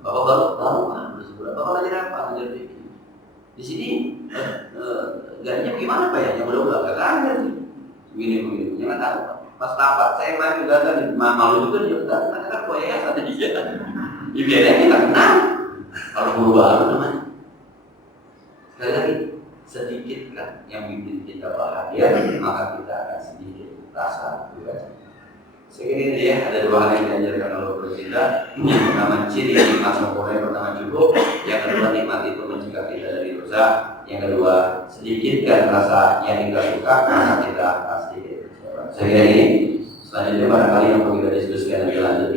Bapak baru kan, udah sebulan. Bapak belajar apa? Belajar fikih. Di sini gajinya gimana Pak ya? Yang udah gak ada sih. Begini, jangan tahu. Pas tapat saya main juga kan, malu juga dia udah. Kan tua ya sama dia. Ya biasanya nggak kenal. Kalau guru baru namanya. Sekali lagi, sedikit kan yang bikin kita bahagia, maka kita akan sedikit rasa juga. Segini ya, ada dua hal yang diajarkan oleh guru kita. Yang pertama ciri nikmat sempurna, yang pertama cukup. Yang kedua nikmat itu mencegah kita dari dosa. Yang kedua sedikitkan rasa yang kita suka, maka kita akan sedikit. Saya kira ini selanjutnya barangkali yang perlu kita diskusikan lebih lanjut.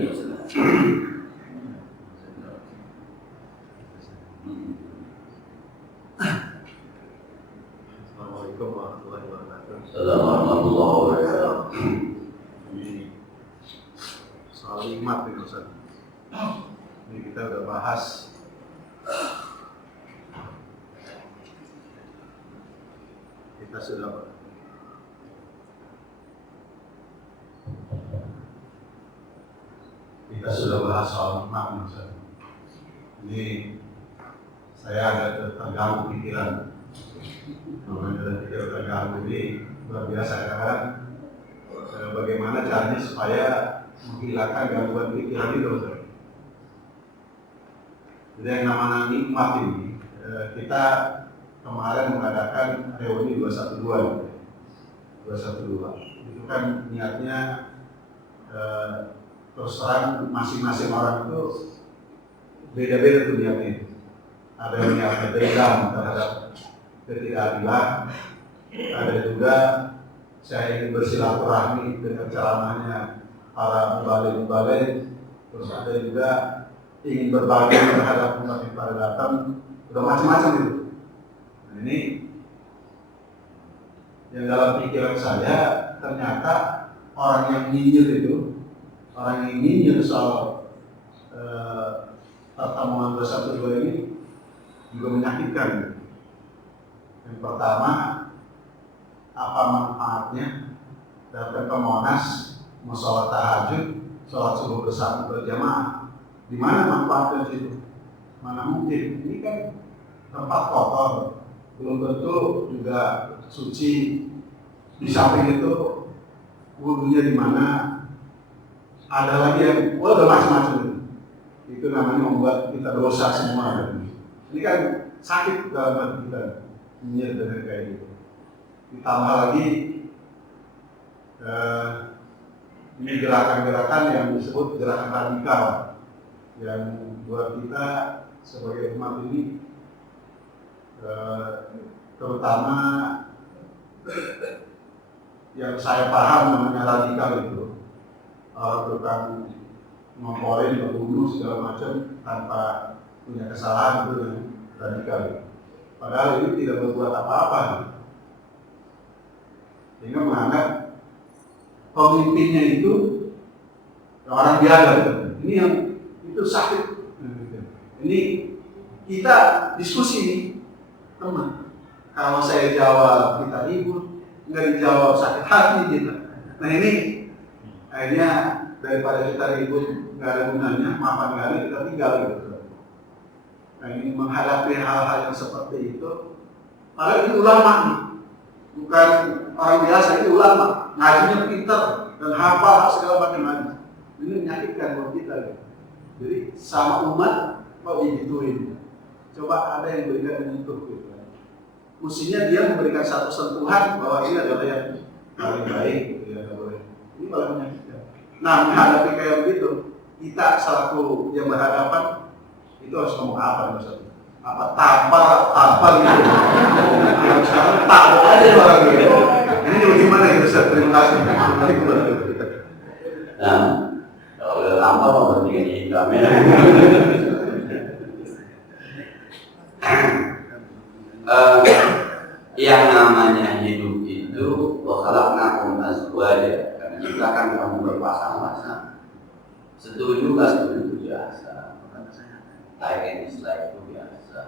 Assalamualaikum warahmatullahi wabarakatuh. Ini soal nikmat nih Ustaz. Ini kita udah bahas kita sudah bahas soal nikmat nih Ustaz. Ini saya agak terganggu pikiran. Namanya pikiran terganggu ini luar biasa kan? Bagaimana caranya supaya menghilangkan gangguan pikiran itu, Ustaz? Jadi yang namanya nikmat ini, kita kemarin mengadakan reuni 212. Itu kan niatnya terus terang masing-masing orang itu beda-beda tuh niatnya. Ada yang niatnya dendam terhadap ketidakadilan, ada juga saya ingin bersilaturahmi dengan ceramahnya para mubalik, terus ada juga ingin berbagi terhadap umat yang pada datang, udah macam-macam itu. Nah, ini yang dalam pikiran saya ternyata orang yang nyinyir soal pertemuan 212 ini juga menyakitkan. Yang pertama, apa manfaatnya datang ke Monas, mau sholat tahajud, sholat subuh bersama berjamaah? Di mana manfaatnya situ? Mana mungkin? Ini kan tempat kotor, belum tentu juga suci. Di samping itu wudunya di mana? Ada lagi yang udah macam-macam itu namanya membuat kita dosa semua. Ini kan sakit dalam hati kita niat dengan kayak gitu. Ditambah lagi ini gerakan-gerakan yang disebut gerakan radikal yang buat kita sebagai umat ini terutama yang saya paham namanya radikal itu orang tukang ngomporin, membunuh segala macam tanpa punya kesalahan, itu yang radikal. Padahal ini tidak berbuat apa-apa, sehingga menganggap pemimpinnya itu orang biasa. Ini yang itu sakit. Ini kita diskusi teman. Kalau saya jawab kita ribut, nggak dijawab sakit hati gitu. Nah ini akhirnya daripada kita ribut nggak ada gunanya, maafan kali kita tinggal gitu. Nah ini menghadapi hal-hal yang seperti itu, padahal itu ulama nih, bukan orang biasa, itu ulama, ngajinya pintar dan hafal segala macam hadis. Ini menyakitkan buat kita gitu. Jadi sama umat kok digituin. Coba ada yang berikan menyentuh gitu. Mestinya dia memberikan satu sentuhan bahwa ini adalah yang paling baik gitu ya, nggak boleh. Ini malah menyakitkan. Nah menghadapi kayak begitu, kita selaku yang berhadapan itu harus ngomong apa maksudnya? Apa tampar gitu? Yang sekarang tak ada orang gitu. Ini bagaimana gitu? Terima kasih. Nah, kalau udah lama mau berhenti di kamera. Yang namanya hidup itu khalaqnakum azwaja, karena ciptakan kamu berpasang-pasang. Setuju nggak setuju itu biasa. Like and dislike itu biasa.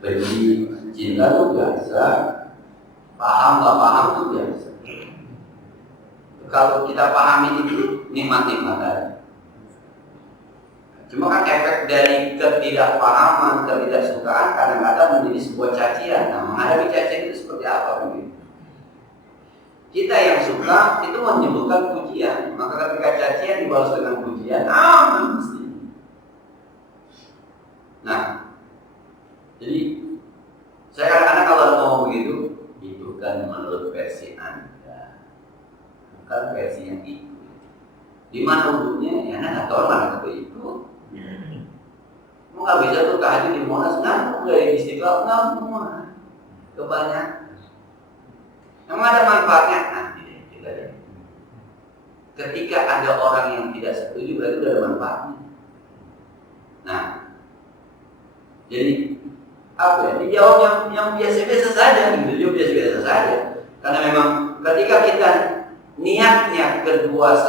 Benci, cinta itu biasa. Paham nggak paham itu biasa. Kalau kita pahami itu nikmat-nikmat aja. Cuma kan efek dari ketidakpahaman, ketidaksukaan kadang-kadang menjadi sebuah cacian. Nah, menghadapi cacian itu seperti apa begitu? Kita yang suka itu menyebutkan pujian, maka ketika cacian dibalas dengan pujian, aman mesti. Nah, jadi saya kadang-kadang kalau ngomong begitu, itu kan menurut versi Anda, bukan versi yang itu. Di mana wujudnya? Ya Anda nggak tahu mana ke itu. Mau nggak bisa tuh tahajud di Monas, nggak di Istiqlal, nggak semua. Kebanyakan. Emang ada manfaatnya? Nanti deh, kita deh. Ketika ada orang yang tidak setuju, berarti udah ada manfaatnya. Nah, jadi apa ya? Dijawab yang biasa-biasa saja, gitu. Dia biasa-biasa saja. Karena memang ketika kita niatnya kedua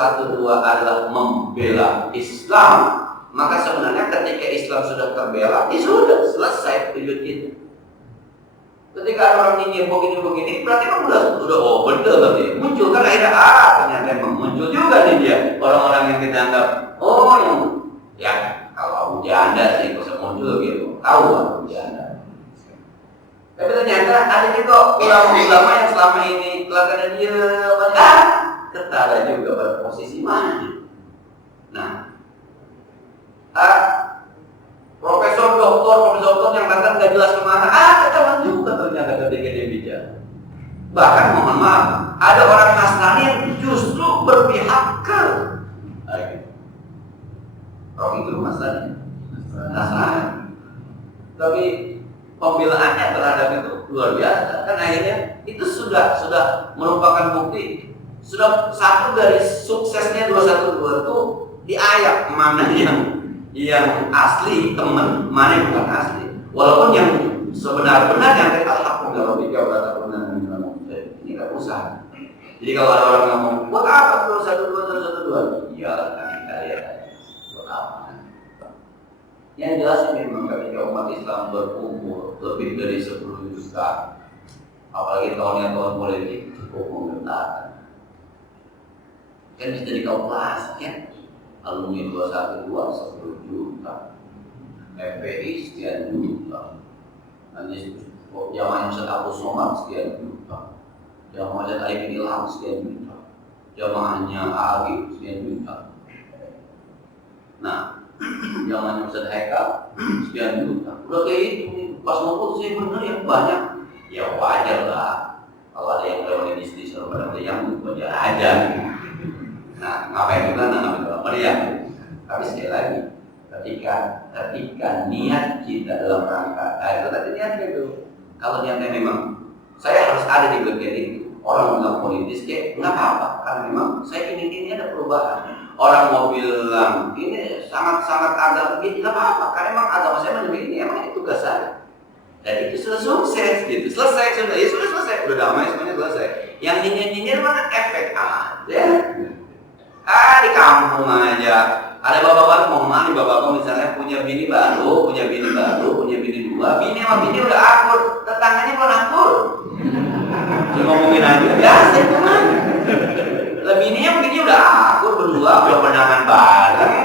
adalah membela Islam, maka sebenarnya ketika Islam sudah terbela, ya sudah selesai tujuan kita. Ketika ada orang nyinyir begini, berarti kan udah betul berarti. Muncul kan akhirnya ternyata emang muncul juga nih dia orang-orang yang kita anggap yang ya kalau Abu Janda sih bisa muncul gitu, tahu Abu Janda. Tapi ternyata ada juga ulama-ulama yang selama ini kelihatannya dia ketara juga pada posisi mana. Nah, profesor doktor yang datang nggak jelas kemana, ketahuan juga ternyata ketika dia bicara. Bahkan mohon maaf, ada orang Nasrani yang justru berpihak ke Rocky itu Nasrani. Tapi pembelaannya terhadap itu luar biasa. Kan akhirnya itu sudah merupakan bukti. Sudah satu dari suksesnya 212 itu diayak mana yang asli teman, mana yang bukan asli. Walaupun yang sebenar-benar yang kita hakul kalau tiga berata benar ini nggak usah. Jadi kalau ada orang ngomong, buat apa 212? Iya, kita lihat aja. Buat apa? Yang jelas memang ketika umat Islam berkumpul lebih dari 10 juta, apalagi tahun politik cukup menggetarkan. Kan bisa dikalkulasi kan? Alumni 212 10 juta, FPI sekian juta, nanti jamaah Ustaz Abu Somad sekian juta, jamaah Ustaz Aibin Ilham sekian juta, jamaahnya Agi sekian juta. Nah, jamaahnya Ustaz Haikal sekian juta. Udah kayak itu, pas mau sih bener yang banyak, ya wajar lah. Kalau ada yang lewat di sana pada yang wajar aja. Nah, ngapain juga ngambil meriah. Tapi sekali lagi, ketika niat kita dalam rangka, itu tadi niatnya itu. Kalau niatnya memang saya harus ada di bagian itu, orang bilang politis, nggak apa-apa, karena memang saya ingin ini ada perubahan. Orang mau bilang ini sangat-sangat agama, nggak apa-apa, karena memang agama saya menyebut ini, emang itu tugas saya. Dan itu sudah sukses, gitu. Selesai, sudah selesai, udah damai semuanya selesai. Yang nyinyir mana efek aja. Di kampung aja ada bapak-bapak mau mandi, bapak-bapak misalnya punya bini baru, punya bini dua, bini sama bini udah akur, tetangganya belum akur. Biasa itu mah. Lebih ini udah akur berdua, udah penangan bareng.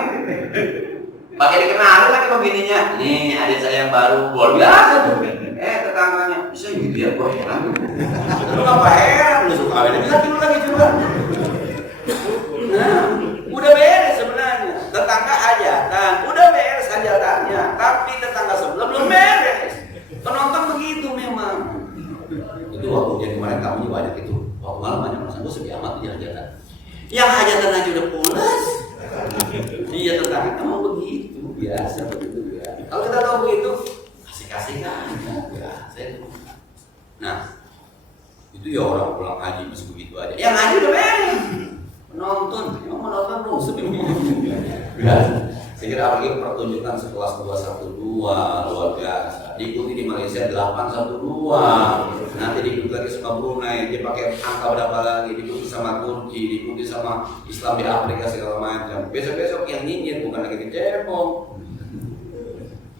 Pakai dikenalin lagi sama bininya. Nih adik saya yang baru, luar biasa tuh. Tetangganya, bisa gitu ya, gue heran. Lu ngapa heran? Lu suka awalnya bisa tidur lagi juga. Nah, udah beres sebenarnya. Tetangga hajatan, udah beres hajatannya. Tapi tetangga sebelah belum beres. Penonton begitu memang. Itu waktu yang kemarin kamunya banyak itu. Waktu malam banyak masa gue sepi amat di hajatan. Yang hajatan aja udah pulas. Iya tetangga, emang begitu biasa begitu ya. Kalau kita tahu begitu, kasih kan, biasa itu. Nah, itu ya orang pulang haji masih begitu aja. Yang haji udah beres. Penonton, emang menonton dong biasa. Saya kira apalagi pertunjukan sekelas 212 luar biasa. Diikuti di Malaysia 812. Nanti diikuti lagi sama Brunei, dia pakai angka berapa lagi, diikuti sama Turki, diikuti sama Islam di Afrika segala macam. Besok-besok yang nyinyir bukan lagi kecepong.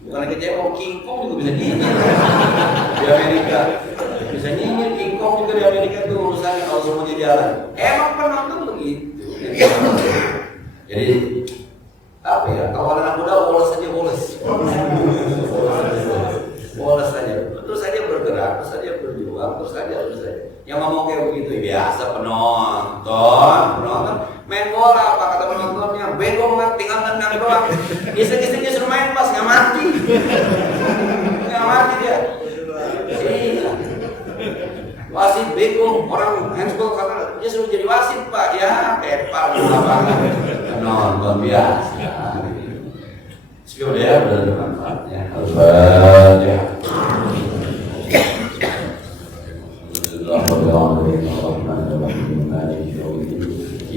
Bukan lagi kecepong, King Kong juga bisa nyinyir. Di Amerika bisa nyinyir, King Kong juga di Amerika tuh urusannya kalau semuanya jalan. Emang penonton begitu. Jadi apa ya, kalau anak muda bolos saja bolos saja, terus saja bergerak, terus saja berjuang, terus saja yang ngomong kayak begitu biasa. Penonton main bola, apa kata penontonnya, bego banget, tinggal tendang doang, iseng-isengnya suruh main pas nggak mati dia. Iya, wasit bego, orang handball kata dia suruh jadi wasit pak, ya tepar di lapangan. Penonton biasa. Sudah ya, benar manfaatnya. Al-Fatihah.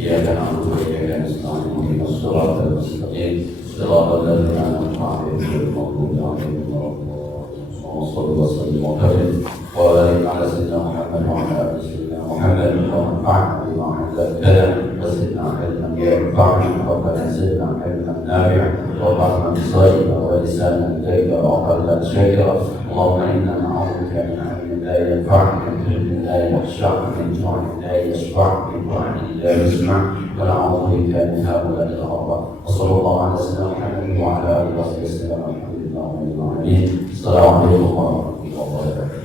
إياك نعبد وإياك نستعين اهدنا الصراط المستقيم صراط الذين أنعمت عليهم غير المغضوب عليهم ولا الضالين وصل وسلم وبارك وبارك على سيدنا محمد وعلى آل سيدنا محمد وانفعنا بما علمتنا وزدنا علما ينفعنا ربنا زدنا علما نافعا وارحمنا بصائرنا ولسانا ذكرا وقلبا شاكرا اللهم إنا نعوذ بك من علم لا ينفع، من علم لا يخشع، من جوع لا يشبع، من وعد لا يسمع، ونعوذ بك من هؤلاء الأربعة. وصلى الله على سيدنا محمد وعلى آله وصحبه وسلم. الحمد لله رب العالمين. السلام عليكم ورحمة الله وبركاته.